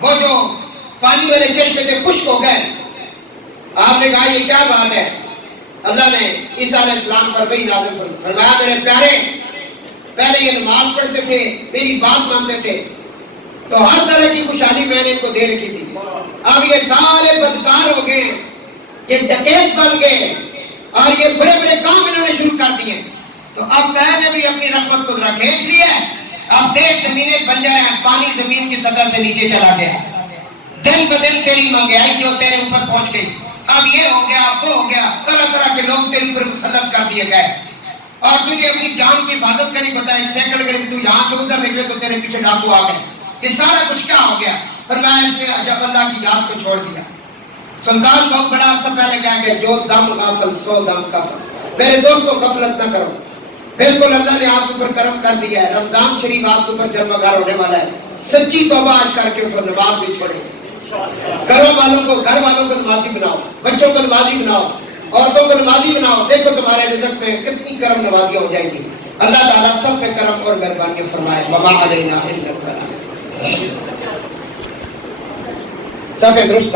وہ جو پانی والے چشمے تھے خشک ہو گئے. آپ نے کہا یہ کیا بات ہے؟ اللہ نے عیسیٰ علیہ السلام پر وحی نازل فرمایا میرے پیارے پہلے یہ نماز پڑھتے تھے، میری بات مانتے تھے، تو ہر طرح کی خوشحالی میں نے ان کو دے رکھی تھی. اب یہ سارے بدکار ہو گئے، یہ ڈکیت بن گئے، اور یہ بڑے بڑے کام انہوں نے شروع کر دیے. تو اب میں نے بھی اپنی رحمت کو ذرا کھینچ لی ہے. اب دیکھ زمینیں بنجر ہیں، پانی زمین کی سطح سے نیچے چلا گیا. دن بدن تیری مہنگائی جو تیرے اوپر پہنچ گئی. اب یہ ہو گیا، وہ ہو گیا، طرح طرح کے لوگ تیرے اوپر مسلط کر دیے گئے، اور تجھے اپنی جان کی حفاظت کا نہیں پتا. ایک سیکنڈ اگر تو یہاں سے ادھر نکلے تو تیرے پیچھے ڈاکو آ گئے. یہ سارا کچھ کیا ہو گیا؟ فرمایا اس نے جب اللہ کی یاد کو چھوڑ دیا. سلطان بہت بڑا عرصہ پہلے کہا کہ جو دم غافل سو دم کفر. میرے دوستوں غفلت نہ کرو، بالکل اللہ نے آپ کے اوپر کرم کر دیا ہے. رمضان شریف آپ کے اوپر جلوہ ہونے والا ہے. سچی توبہ آج کر کے اوپر نماز بھی چھوڑے. گھر والوں کو نمازی بناؤ، بچوں کو نمازی بناؤ، عورتوں کو نمازی بناؤ. دیکھو تمہارے رزق میں کتنی کرم نوازیاں ہو جائیں گی. اللہ تعالیٰ سب پہ کرم اور مہربانی فرمائے. وما علینا الا البلاغ. سب درست